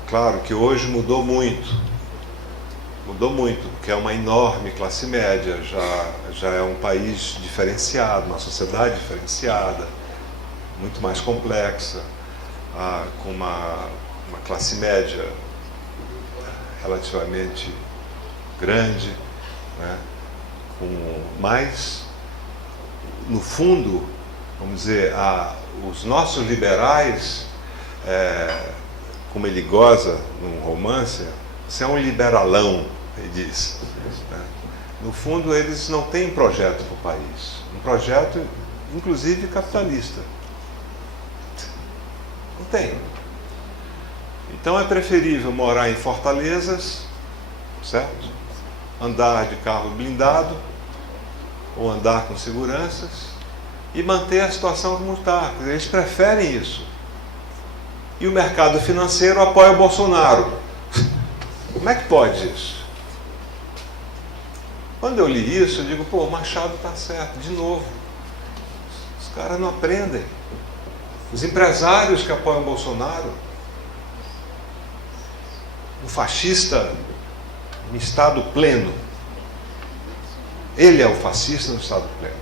Claro que hoje mudou muito, porque é uma enorme classe média, já é um país diferenciado, uma sociedade diferenciada, muito mais complexa, com uma classe média relativamente grande, né? Mas, no fundo, vamos dizer, os nossos liberais, como ele goza num romance, você é um liberalão, ele diz. Né? No fundo, eles não têm projeto para o país. Um projeto, inclusive, capitalista. Não tem. Então é preferível morar em fortalezas, certo? Andar de carro blindado, ou andar com seguranças, e manter a situação como está. Eles preferem isso. E o mercado financeiro apoia o Bolsonaro. Como é que pode isso? Quando eu li isso, eu digo, pô, o Machado está certo, de novo. Os caras não aprendem. Os empresários que apoiam o Bolsonaro, o fascista em estado pleno, ele é o fascista no estado pleno.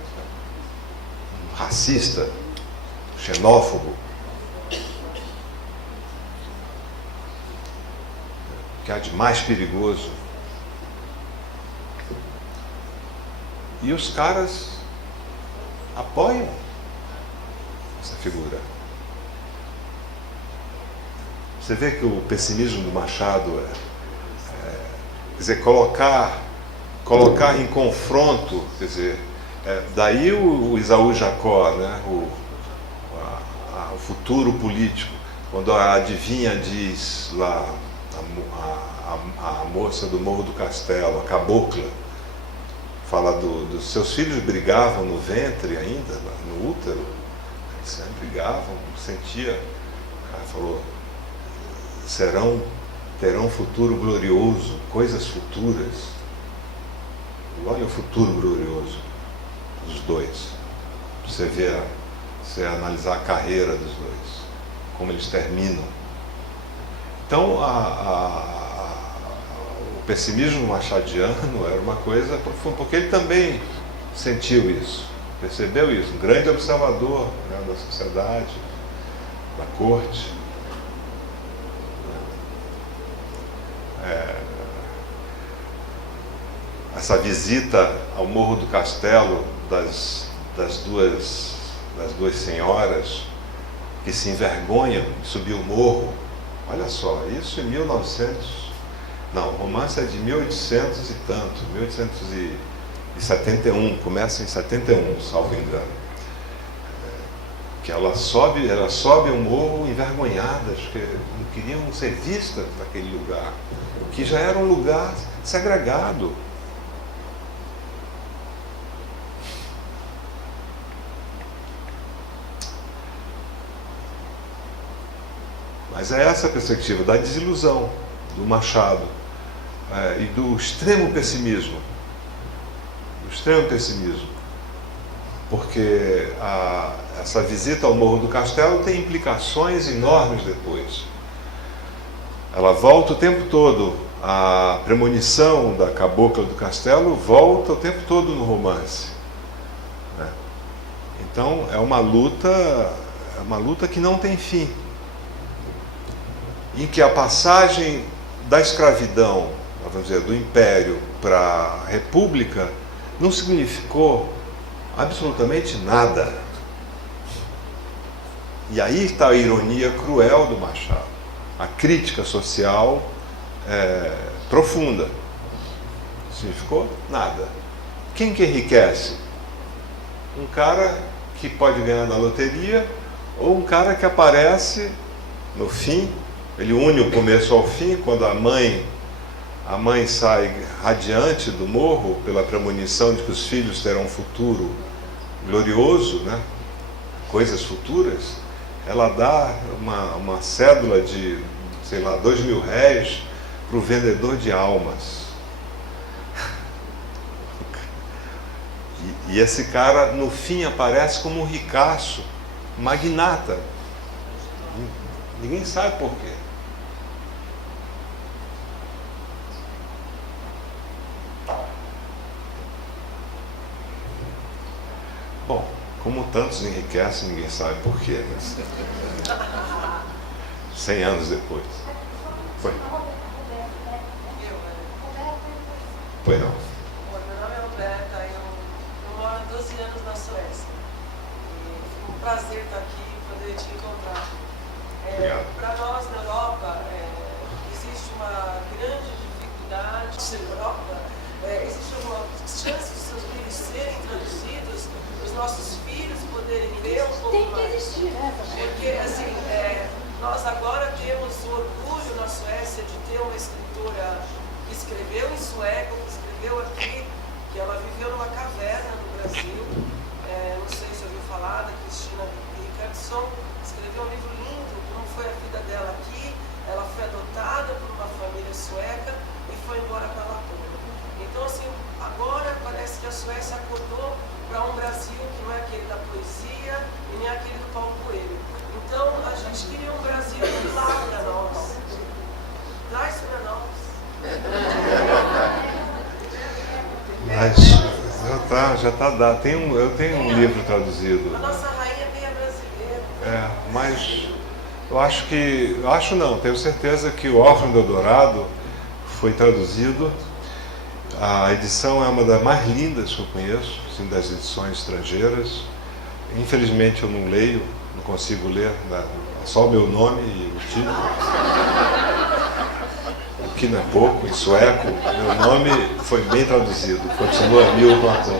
Um racista, xenófobo, que há de mais perigoso. E os caras apoiam essa figura. Você vê que o pessimismo do Machado quer dizer, colocar em confronto, quer dizer, daí o Isaú Jacó, né, o futuro político, quando a adivinha diz lá, a moça do Morro do Castelo, a cabocla, fala dos seus filhos brigavam no ventre ainda, no útero, eles sempre brigavam, sentia, o cara falou, terão um futuro glorioso, coisas futuras. Olha o futuro glorioso dos dois. Você analisar a carreira dos dois, como eles terminam. Então, o pessimismo machadiano era uma coisa profunda, porque ele também sentiu isso, percebeu isso, um grande observador, né, da sociedade, da corte. Essa visita ao Morro do Castelo das duas senhoras que se envergonham de subir o morro. Olha só, isso em 1900... Não, o romance é de 1800 e tanto, 1871, começa em 71, salvo engano. Que ela sobe um morro envergonhadas, porque não queriam ser vistas naquele lugar, que já era um lugar segregado. Mas é essa a perspectiva da desilusão do Machado e do extremo pessimismo. Porque essa visita ao Morro do Castelo tem implicações enormes depois. Ela volta o tempo todo, a premonição da cabocla do castelo volta o tempo todo no romance. Né? Então é uma luta que não tem fim. Em que a passagem da escravidão, vamos dizer, do império para a república, não significou absolutamente nada. E aí está a ironia cruel do Machado, a crítica social profunda. Não significou nada. Quem que enriquece? Um cara que pode ganhar na loteria, ou um cara que aparece no fim. Ele une o começo ao fim, quando a mãe sai radiante do morro pela premonição de que os filhos terão um futuro glorioso, né? Coisas futuras. Ela dá uma cédula de, sei lá, 2.000 réis para o vendedor de almas. E esse cara, no fim, aparece como um ricaço, magnata. Ninguém sabe por quê. Bom, como tantos enriquecem, ninguém sabe por quê, né? 100 anos depois. Foi? Foi não. Meu nome é Roberta, 12 anos na Suécia. E foi um prazer estar aqui e poder te encontrar. Para nós na Europa, existe uma grande dificuldade na Europa. Existe uma chance dos seus livros serem traduzidos, os nossos filhos poderem ler um pouco mais. Tem que existir, né? Porque, assim, nós agora temos o orgulho na Suécia de ter uma escritora que escreveu em sueco, que escreveu aqui, que ela viveu numa caverna no Brasil. Não sei se ouviu falar da Cristina Ricardson. Escreveu um livro lindo, como foi a vida dela aqui. Ela foi adotada por uma família sueca e foi embora para Lapônia. Então, assim, agora parece que a Suécia acordou para um Brasil que não é aquele da poesia e nem aquele do Paulo Coelho. Então, a gente queria um Brasil que lá para nós. Traz para nós. Mas já tá dado. Eu tenho um livro traduzido. A nossa rainha veio brasileira. Mas tenho certeza que o Órfão do Eldorado foi traduzido. A edição é uma das mais lindas que eu conheço, assim, das edições estrangeiras. Infelizmente eu não leio, não consigo ler, só o meu nome e o título. O que não é pouco, em sueco, meu nome foi bem traduzido, continua Milton.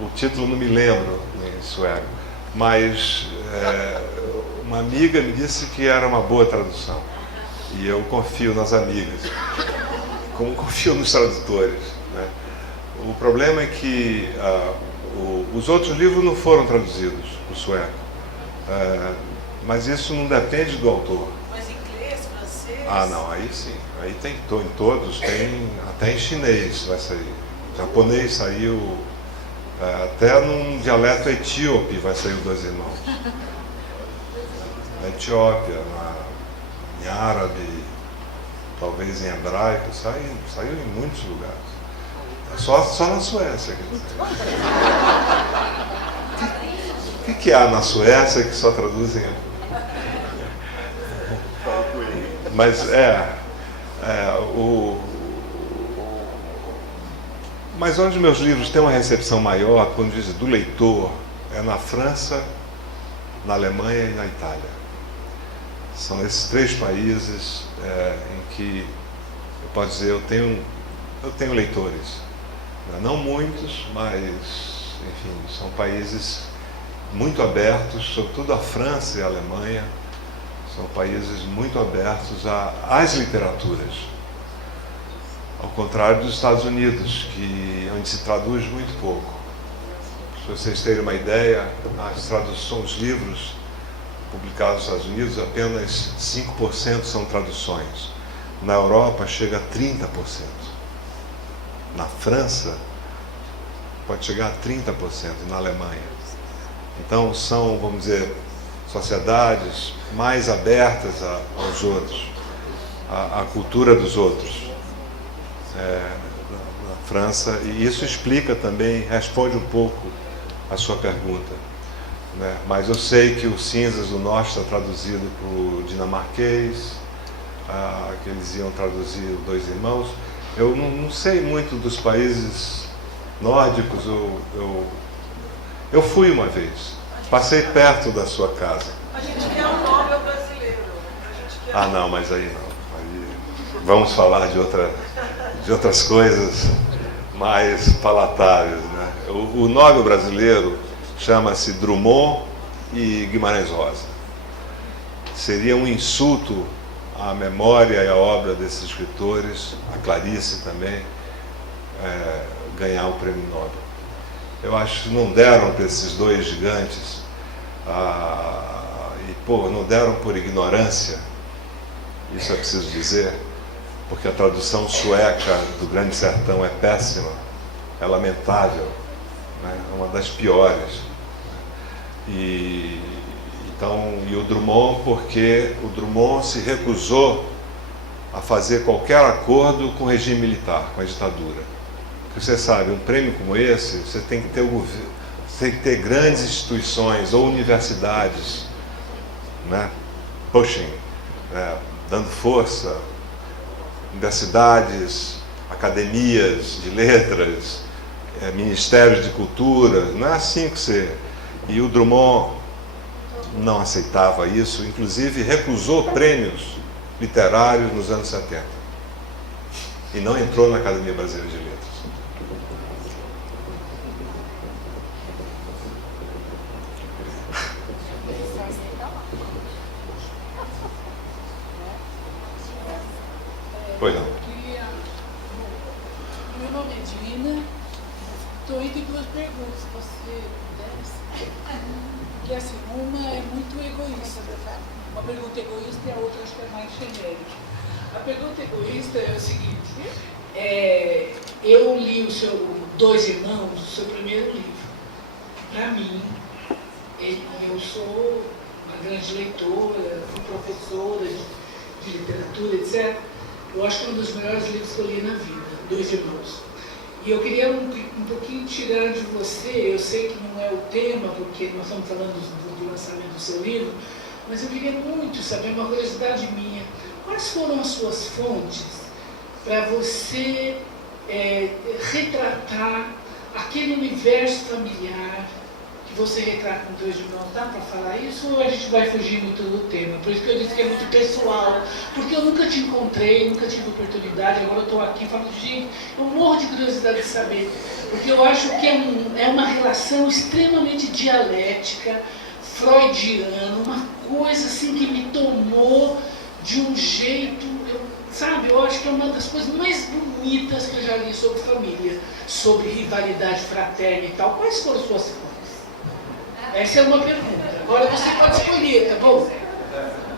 O título não me lembro em sueco, mas uma amiga me disse que era uma boa tradução. E eu confio nas amigas, como confio nos tradutores, né? O problema é que os outros livros não foram traduzidos para o sueco, mas isso não depende do autor. Mas inglês, francês... Não, aí sim, aí tem em todos, tem até em chinês vai sair, japonês saiu, até num dialeto etíope vai sair os Dois Irmãos. Na Etiópia, em árabe, talvez em hebraico, saiu em muitos lugares. Só na Suécia. O que há na Suécia que só traduzem? Mas mas onde meus livros têm uma recepção maior, quando diz do leitor, é na França, na Alemanha e na Itália. São esses 3 países em que eu posso dizer eu tenho leitores. Não muitos, mas enfim, são países muito abertos, sobretudo a França e a Alemanha, são países muito abertos às literaturas. Ao contrário dos Estados Unidos, onde se traduz muito pouco. Se vocês terem uma ideia, as traduções, os livros publicados nos Estados Unidos, apenas 5% são traduções. Na Europa chega a 30%. Na França pode chegar a 30%, e na Alemanha. Então são, vamos dizer, sociedades mais abertas aos outros, à cultura dos outros. Na França, e isso explica também, responde um pouco a sua pergunta. Mas eu sei que o Cinzas do Norte está traduzido para o dinamarquês, que eles iam traduzir os Dois Irmãos. Eu não sei muito dos países nórdicos. Eu fui uma vez, passei perto da sua casa. A gente quer um Nobel brasileiro. Não, mas aí não. Aí vamos falar de outras coisas mais palatáveis, né? O Nobel brasileiro chama-se Drummond e Guimarães Rosa. Seria um insulto à memória e à obra desses escritores, a Clarice também, ganhar o prêmio Nobel. Eu acho que não deram para esses 2 gigantes, não deram por ignorância, isso é preciso dizer, porque a tradução sueca do Grande Sertão é péssima, é lamentável, né? É uma das piores. E o Drummond, porque o Drummond se recusou a fazer qualquer acordo com o regime militar, com a ditadura. Porque você sabe, um prêmio como esse, você tem que ter grandes instituições ou universidades, né, pushing, né, dando força, universidades, academias de letras, Ministério de Cultura, não é assim que você... E o Drummond não aceitava isso, inclusive recusou prêmios literários nos anos 70. E não entrou na Academia Brasileira de Letras. Pois não. Meu nome é Dina. Estou indo em duas perguntas, se você pudesse. Que assim, uma é muito egoísta. Uma pergunta egoísta e a outra acho que é mais genérica. A pergunta egoísta é o seguinte: eu li o seu Dois Irmãos, o seu primeiro livro. Para mim, eu sou uma grande leitora, fui professora de literatura, etc. Eu acho que é um dos melhores livros que eu li na vida, Dois Irmãos. E eu queria um pouquinho tirar de você, eu sei que não é o tema, porque nós estamos falando do lançamento do seu livro, mas eu queria muito saber, uma curiosidade minha, quais foram as suas fontes para você retratar aquele universo familiar que você retrata com Dois Irmãos? Dá para falar isso ou a gente vai fugir muito do tema? Por isso que eu disse que é muito pessoal, porque eu nunca te encontrei, nunca tive oportunidade, agora eu estou aqui e falo, gente, eu morro de curiosidade de saber, porque eu acho que é uma relação extremamente dialética, freudiana, uma coisa assim que me tomou de um jeito, eu acho que é uma das coisas mais bonitas que eu já li sobre família, sobre rivalidade fraterna e tal. Quais foram as suas fontes? Essa é uma pergunta. Agora você pode escolher, tá bom?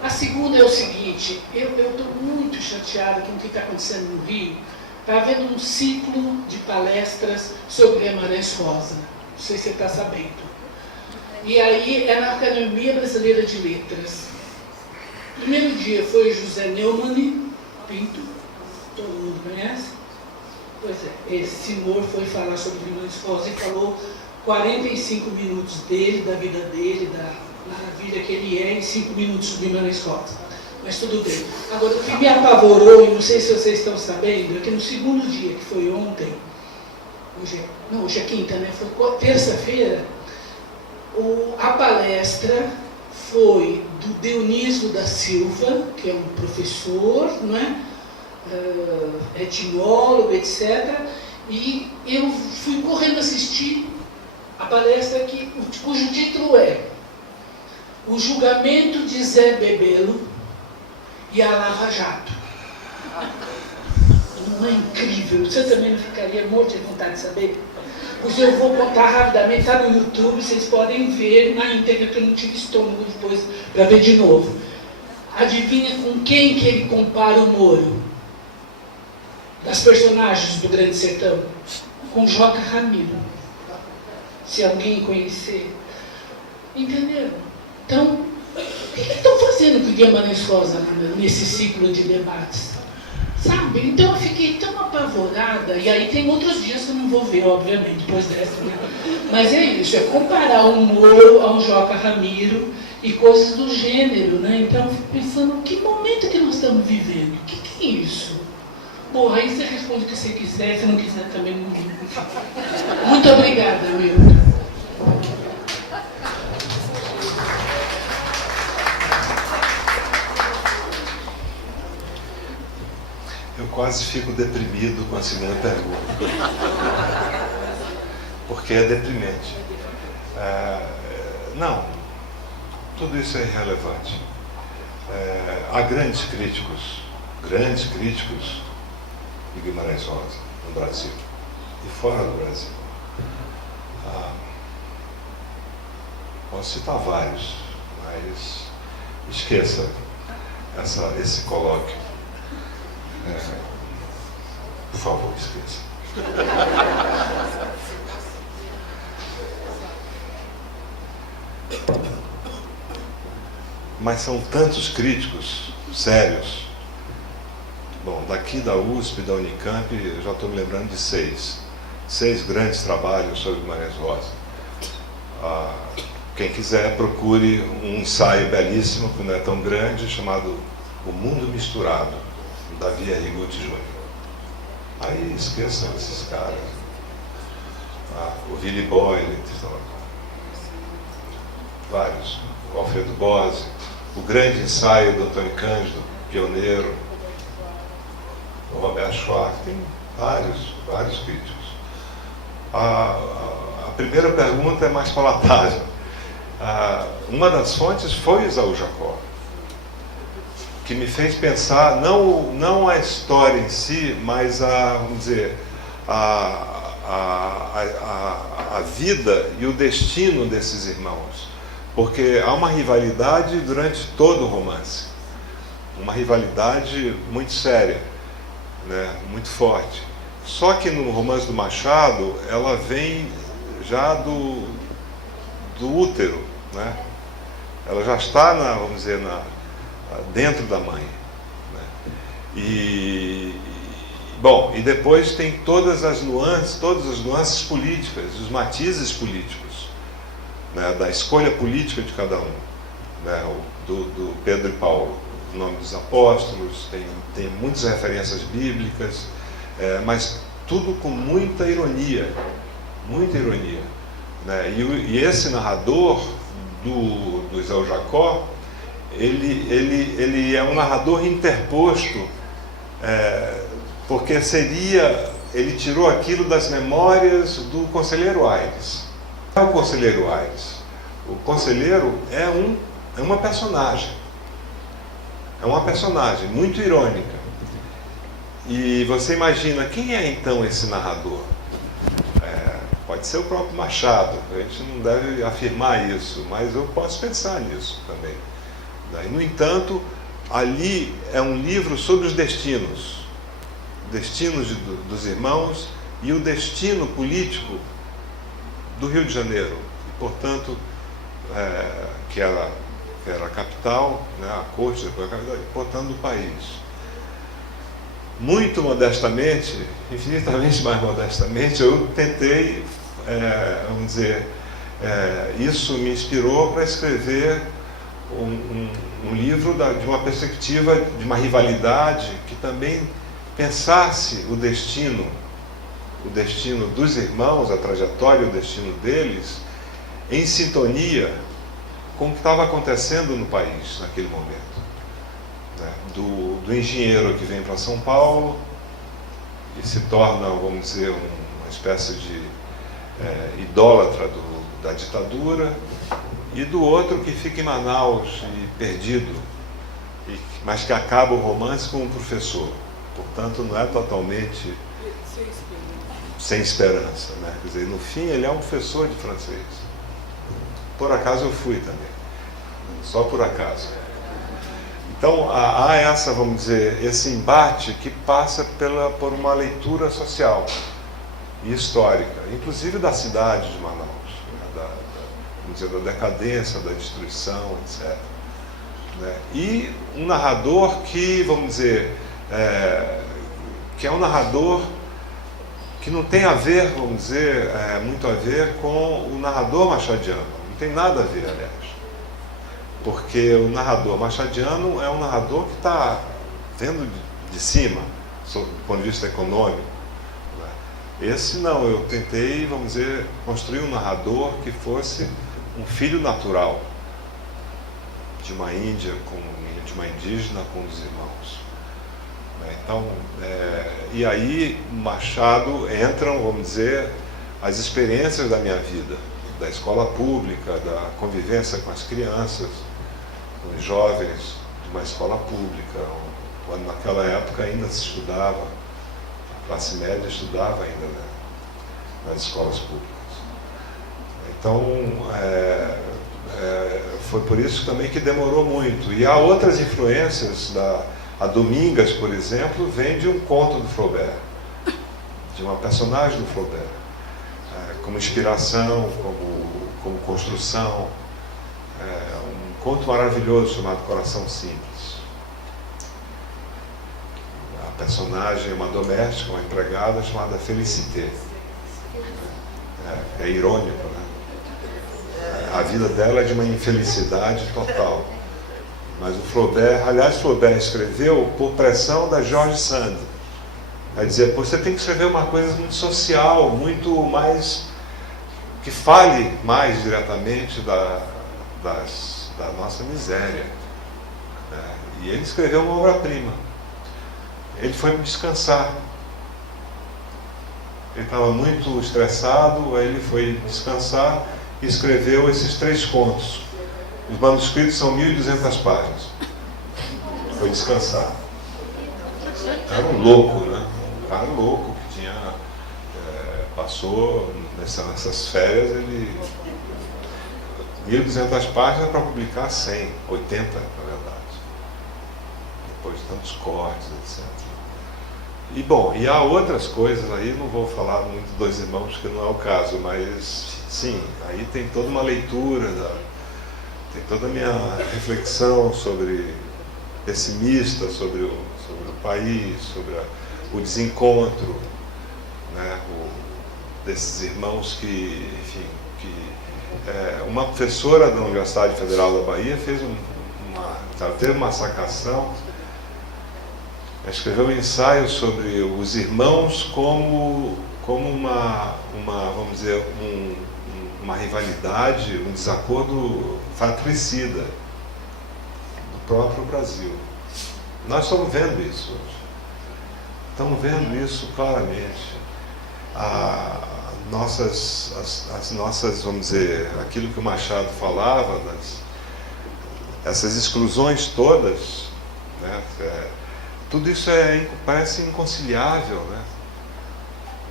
A segunda é o seguinte, eu estou muito chateada com o que está acontecendo no Rio. Está havendo um ciclo de palestras sobre Guimarães Rosa. Não sei se você está sabendo. E aí é na Academia Brasileira de Letras. O primeiro dia foi José Neumann Pinto, todo mundo conhece? Pois é, esse senhor foi falar sobre Guimarães Rosa e falou 45 minutos dele, da vida dele, da maravilha que ele é, em 5 minutos do Guimarães Rosa. Mas tudo bem. Agora, o que me apavorou, e não sei se vocês estão sabendo, é que no segundo dia, que foi ontem, hoje é quinta, né? Foi terça-feira, a palestra foi do Dionísio da Silva, que é um professor, não é? Etnólogo, etc. E eu fui correndo assistir a palestra cujo título é O Julgamento de Zé Bebelo e a Lava Jato. Não é incrível? Você também não ficaria morto de vontade de saber? Pois eu vou contar rapidamente, está no YouTube, vocês podem ver na íntegra, que eu não tive estômago depois para ver de novo. Adivinha com quem que ele compara o Moro? Das personagens do Grande Sertão? Com Joca Ramiro. Se alguém conhecer. Entenderam? Então, o que estão fazendo com o Guimarães Rosa nesse ciclo de debates? Sabe? Então eu fiquei tão apavorada, e aí tem outros dias que eu não vou ver, obviamente, depois dessa, né? Mas é isso, é comparar um Moro a um Joca Ramiro e coisas do gênero, né? Então eu fico pensando, que momento que nós estamos vivendo? O que é isso? Bom, aí você responde o que você quiser, se não quiser também não digo. Muito obrigada, Milton. Eu quase fico deprimido com a segunda pergunta. Porque é deprimente. Não, tudo isso é irrelevante. Há grandes críticos de Guimarães Rosa no Brasil e fora do Brasil. Posso citar vários, mas esqueça esse colóquio. Por favor, esqueça. Mas são tantos críticos sérios. Bom, daqui da USP, da Unicamp, eu já estou me lembrando de 6 grandes trabalhos sobre Guimarães Rosa. Quem quiser, procure um ensaio belíssimo, que não é tão grande, chamado O Mundo Misturado, Davi Arrigucci Jr. Aí esqueçam esses caras. o Willy Boyle, vários, o Alfredo Bose, o grande ensaio do Antônio Cândido, pioneiro, o Roberto Schwartz, tem vários críticos. A primeira pergunta é mais palatável. Uma das fontes foi Isaú Jacó, que me fez pensar não a história em si, mas vamos dizer, a vida e o destino desses irmãos. Porque há uma rivalidade durante todo o romance. Uma rivalidade muito séria, né, muito forte. Só que no romance do Machado, ela vem já do útero, né? Ela já está, vamos dizer, dentro da mãe. Né? E depois tem todas as nuances políticas, os matizes políticos, né, da escolha política de cada um, né, do Pedro e Paulo, o nome dos apóstolos, tem muitas referências bíblicas, mas tudo com muita ironia, né? E esse narrador do Isaú Jacó, ele é um narrador interposto, porque ele tirou aquilo das memórias do conselheiro Aires. É o conselheiro Aires. O conselheiro é uma personagem. É uma personagem muito irônica. E você imagina, quem é então esse narrador? Pode ser o próprio Machado, a gente não deve afirmar isso, mas eu posso pensar nisso também. No entanto, ali é um livro sobre os destinos dos irmãos e o destino político do Rio de Janeiro, e, portanto, que era a capital, né, a corte, depois a capital, e, portanto, do país. Muito modestamente, infinitamente mais modestamente, eu tentei, vamos dizer, isso me inspirou para escrever um livro de uma perspectiva de uma rivalidade que também pensasse o destino dos irmãos, a trajetória e o destino deles, em sintonia com o que estava acontecendo no país naquele momento. Do engenheiro que vem para São Paulo e se torna, vamos dizer, uma espécie de idólatra da ditadura, e do outro que fica em Manaus e perdido, mas que acaba o romance com um professor. Portanto, não é totalmente sem esperança, né? Quer dizer, no fim ele é um professor de francês. Por acaso eu fui também, só por acaso. Então há essa, vamos dizer, esse embate que passa por uma leitura social e histórica, inclusive da cidade de Manaus, né? Vamos dizer, da decadência, da destruição, etc. Né? E um narrador que, vamos dizer, que é um narrador que não tem a ver, vamos dizer, muito a ver com o narrador machadiano. Não tem nada a ver, aliás. Porque o narrador machadiano é um narrador que está vendo de cima, do ponto de vista econômico. Esse não, eu tentei, vamos dizer, construir um narrador que fosse um filho natural de uma Índia, de uma indígena com os irmãos. Então, e aí Machado entram, vamos dizer, as experiências da minha vida, da escola pública, da convivência com as crianças, com os jovens de uma escola pública, quando naquela época ainda se estudava, a classe média estudava ainda, né, nas escolas públicas. Então, foi por isso também que demorou muito. E há outras influências, a Domingas, por exemplo, vem de um conto do Flaubert, de uma personagem do Flaubert, como inspiração, como construção. Um conto maravilhoso chamado Coração Simples. A personagem é uma doméstica, uma empregada chamada Felicité. É irônico, né? A vida dela é de uma infelicidade total. Mas o Flaubert, aliás, Flaubert escreveu por pressão da George Sand. Quer dizer, você tem que escrever uma coisa muito social, muito mais que fale mais diretamente da nossa miséria, né? E ele escreveu uma obra-prima. Ele foi descansar. Ele estava muito estressado, aí ele foi descansar e escreveu esses 3 contos. Os manuscritos são 1.200 páginas. Foi descansar. Era um louco, né? Um cara louco que tinha... passou nessas férias, ele... 1.200 páginas para publicar 100, 80 na verdade. Depois de tantos cortes, etc. E bom, e há outras coisas aí, não vou falar muito dos Dois Irmãos, porque não é o caso, mas sim, aí tem toda uma leitura, tem toda a minha reflexão sobre pessimista, sobre o país, sobre o desencontro, né, desses irmãos que, enfim, uma professora da Universidade Federal da Bahia teve uma sacação, escreveu um ensaio sobre os irmãos como vamos dizer, uma rivalidade, um desacordo fratricida do próprio Brasil. Nós estamos vendo isso hoje. Estamos vendo isso claramente. As nossas, vamos dizer, aquilo que o Machado falava, essas exclusões todas, né, tudo isso parece inconciliável, né?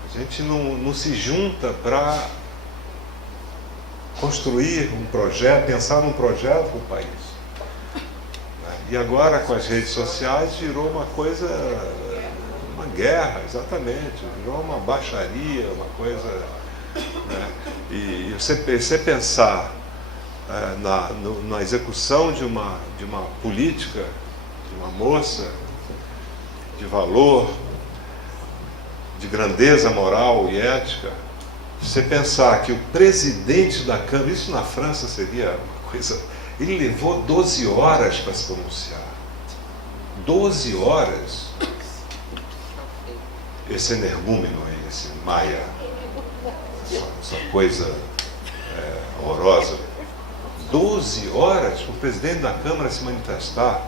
A gente não se junta para construir um projeto, pensar num projeto para o país. E agora, com as redes sociais, virou uma coisa, uma guerra, exatamente, virou uma baixaria, uma coisa... Né? E você pensar na execução de uma política, de uma moça, de valor, de grandeza moral e ética, você pensar que o presidente da Câmara, isso na França seria uma coisa... Ele levou 12 horas para se pronunciar. 12 horas. Esse energúmeno aí, esse Maia, essa coisa horrorosa. 12 horas para o presidente da Câmara se manifestar.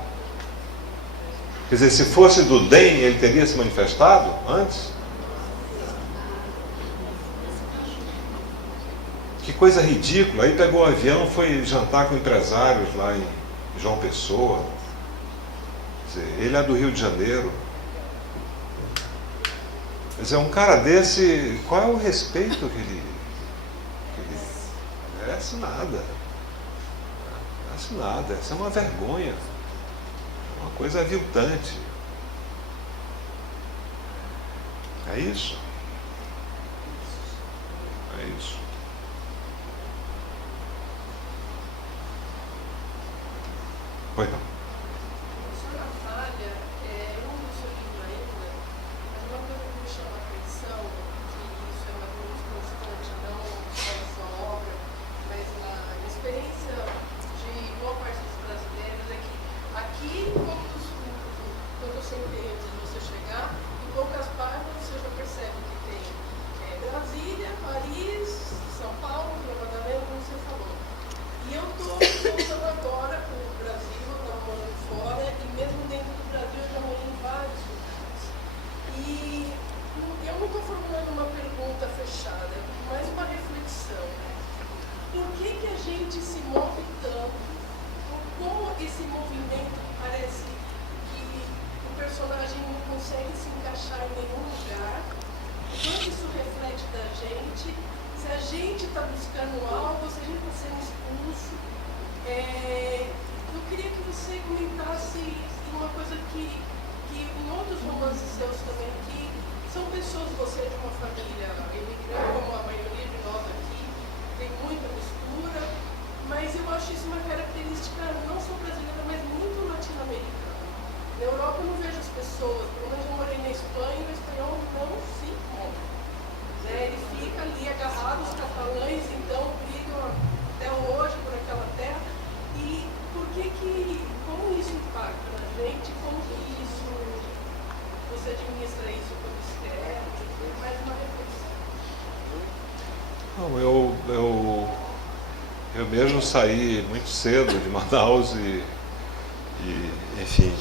Quer dizer, se fosse do DEM, ele teria se manifestado antes? Que coisa ridícula. Aí pegou o avião, foi jantar com empresários lá em João Pessoa. Quer dizer, ele é do Rio de Janeiro. Quer dizer, um cara desse, qual é o respeito que ele merece? Nada. Não merece nada. Essa é uma vergonha. Uma coisa aviltante. É isso. É isso. Pois não. Professora Natália, eu não li seu livro ainda, mas uma coisa que me chama a atenção, que isso é mais ou menos constante, não só na sua obra, mas na experiência de boa parte dos brasileiros, é que aqui, quando eu sentei antes de você chegar, em poucas páginas você já percebe que tem Brasília, Paris, São Paulo, Vila Madalena, como você falou. E eu estou voltando agora para o Brasil, eu estava morando fora, e mesmo dentro do Brasil eu já morei em vários lugares. E eu não estou formulando uma pergunta fechada, é mais uma reflexão. Por que a gente se move tanto? Como esse movimento parece que o personagem não consegue se encaixar em nenhum lugar? Quanto isso reflete da gente? Se a gente está buscando algo, se a gente está sendo expulso. Eu queria que você comentasse uma coisa que em outros romances seus também, que são pessoas, você é de uma família imigrante, como a maioria de nós aqui, tem muita mistura, mas eu acho isso uma característica não só brasileira, mas muito latino-americana. Na Europa eu não vejo as pessoas, pelo menos eu morei na Espanha, e o espanhol não se move. Ele fica ali agarrado, os catalães então brigam até hoje por aquela terra. E como isso impacta na gente, como que isso, você administra isso quando escreve, mais uma reflexão. Não, eu mesmo saí muito cedo de Manaus e enfim,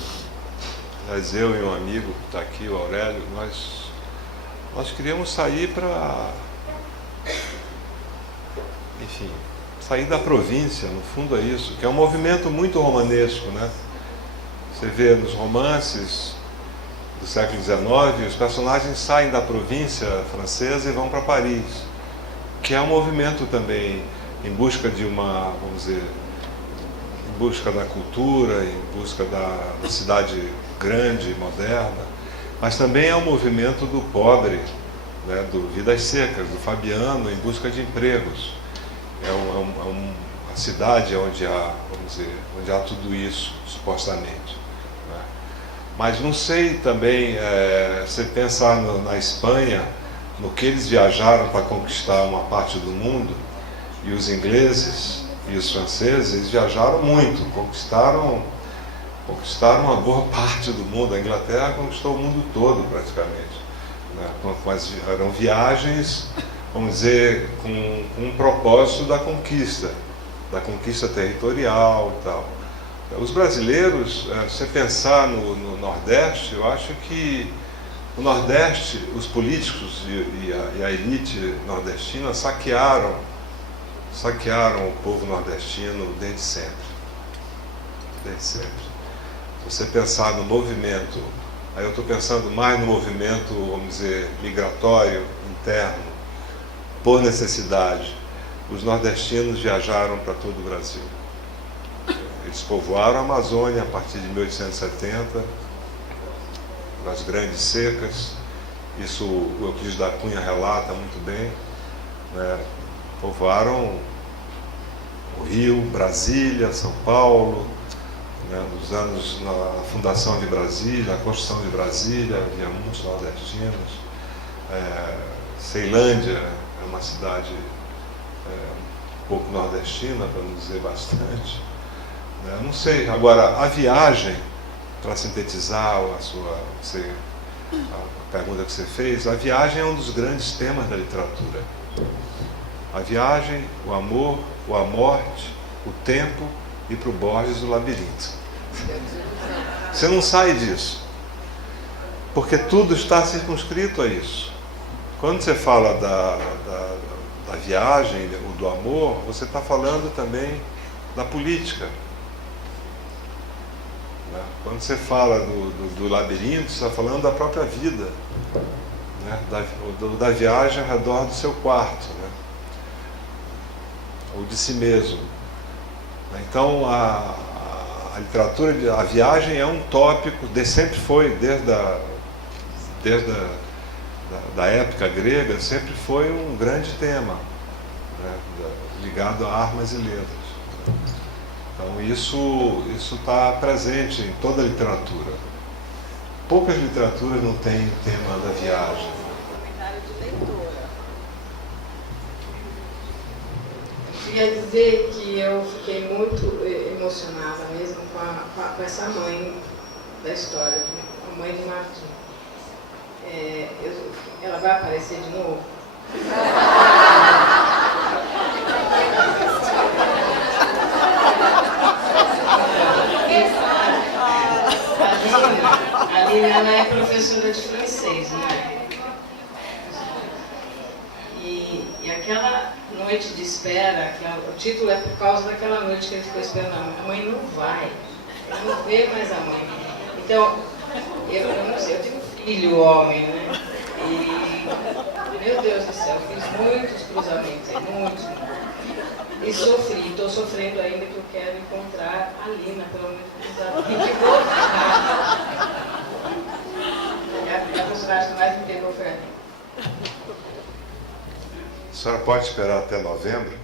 mas eu e um amigo que está aqui, o Aurélio, nós queríamos sair para, enfim, sair da província, no fundo é isso, que é um movimento muito romanesco, né? Você vê nos romances do século XIX, os personagens saem da província francesa e vão para Paris, que é um movimento também em busca de uma, vamos dizer, em busca da cultura, em busca da cidade grande, moderna, mas também é um movimento do pobre, né, do Vidas Secas, do Fabiano, em busca de empregos. A cidade onde há, vamos dizer, onde há tudo isso, supostamente. Né? Mas não sei também, você pensar na Espanha, no que eles viajaram para conquistar uma parte do mundo, e os ingleses e os franceses, eles viajaram muito, conquistaram uma boa parte do mundo. A Inglaterra conquistou o mundo todo, praticamente. Né? Mas eram viagens, vamos dizer, com um propósito da conquista territorial e tal. Os brasileiros, se você pensar no Nordeste, eu acho que o Nordeste, os políticos e a elite nordestina saquearam o povo nordestino desde sempre. Desde sempre. Se você pensar no movimento, aí eu estou pensando mais no movimento, vamos dizer, migratório, interno, por necessidade. Os nordestinos viajaram para todo o Brasil. Eles povoaram a Amazônia a partir de 1870, nas grandes secas. Isso o Euclides da Cunha relata muito bem. Né? Povoaram o Rio, Brasília, São Paulo, né? Nos anos, na fundação de Brasília, a construção de Brasília, havia muitos nordestinos. Ceilândia é uma cidade um pouco nordestina, para não dizer bastante. Não sei, agora, a viagem, para sintetizar a pergunta que você fez, a viagem é um dos grandes temas da literatura. A viagem, o amor, a morte, o tempo e, para o Borges, o labirinto. Você não sai disso, porque tudo está circunscrito a isso. Quando você fala da viagem, ou do amor, você está falando também da política. Quando você fala do labirinto, você está falando da própria vida, né? da viagem ao redor do seu quarto, né? Ou de si mesmo. Então, a literatura, a viagem é um tópico, sempre foi, desde a época grega, sempre foi um grande tema, né? Ligado a armas e letras. Então isso está presente em toda a literatura. Poucas literaturas não têm o tema da viagem. Comentário de leitora. Eu queria dizer que eu fiquei muito emocionada mesmo com essa mãe da história, a mãe de Martim. Ela vai aparecer de novo? A Lina, ela é professora de francês, né? E aquela noite de espera, o título é por causa daquela noite que ele ficou esperando. A mãe não vai, ele não vê mais a mãe. Então, eu não sei, eu tenho um filho homem, né? E, meu Deus do céu, fiz muitos cruzamentos aí, muitos. E sofri, estou sofrendo ainda, que eu quero encontrar a Lina, pelo menos, a personagem que mais me pegou foi a Lina. A senhora pode esperar até novembro?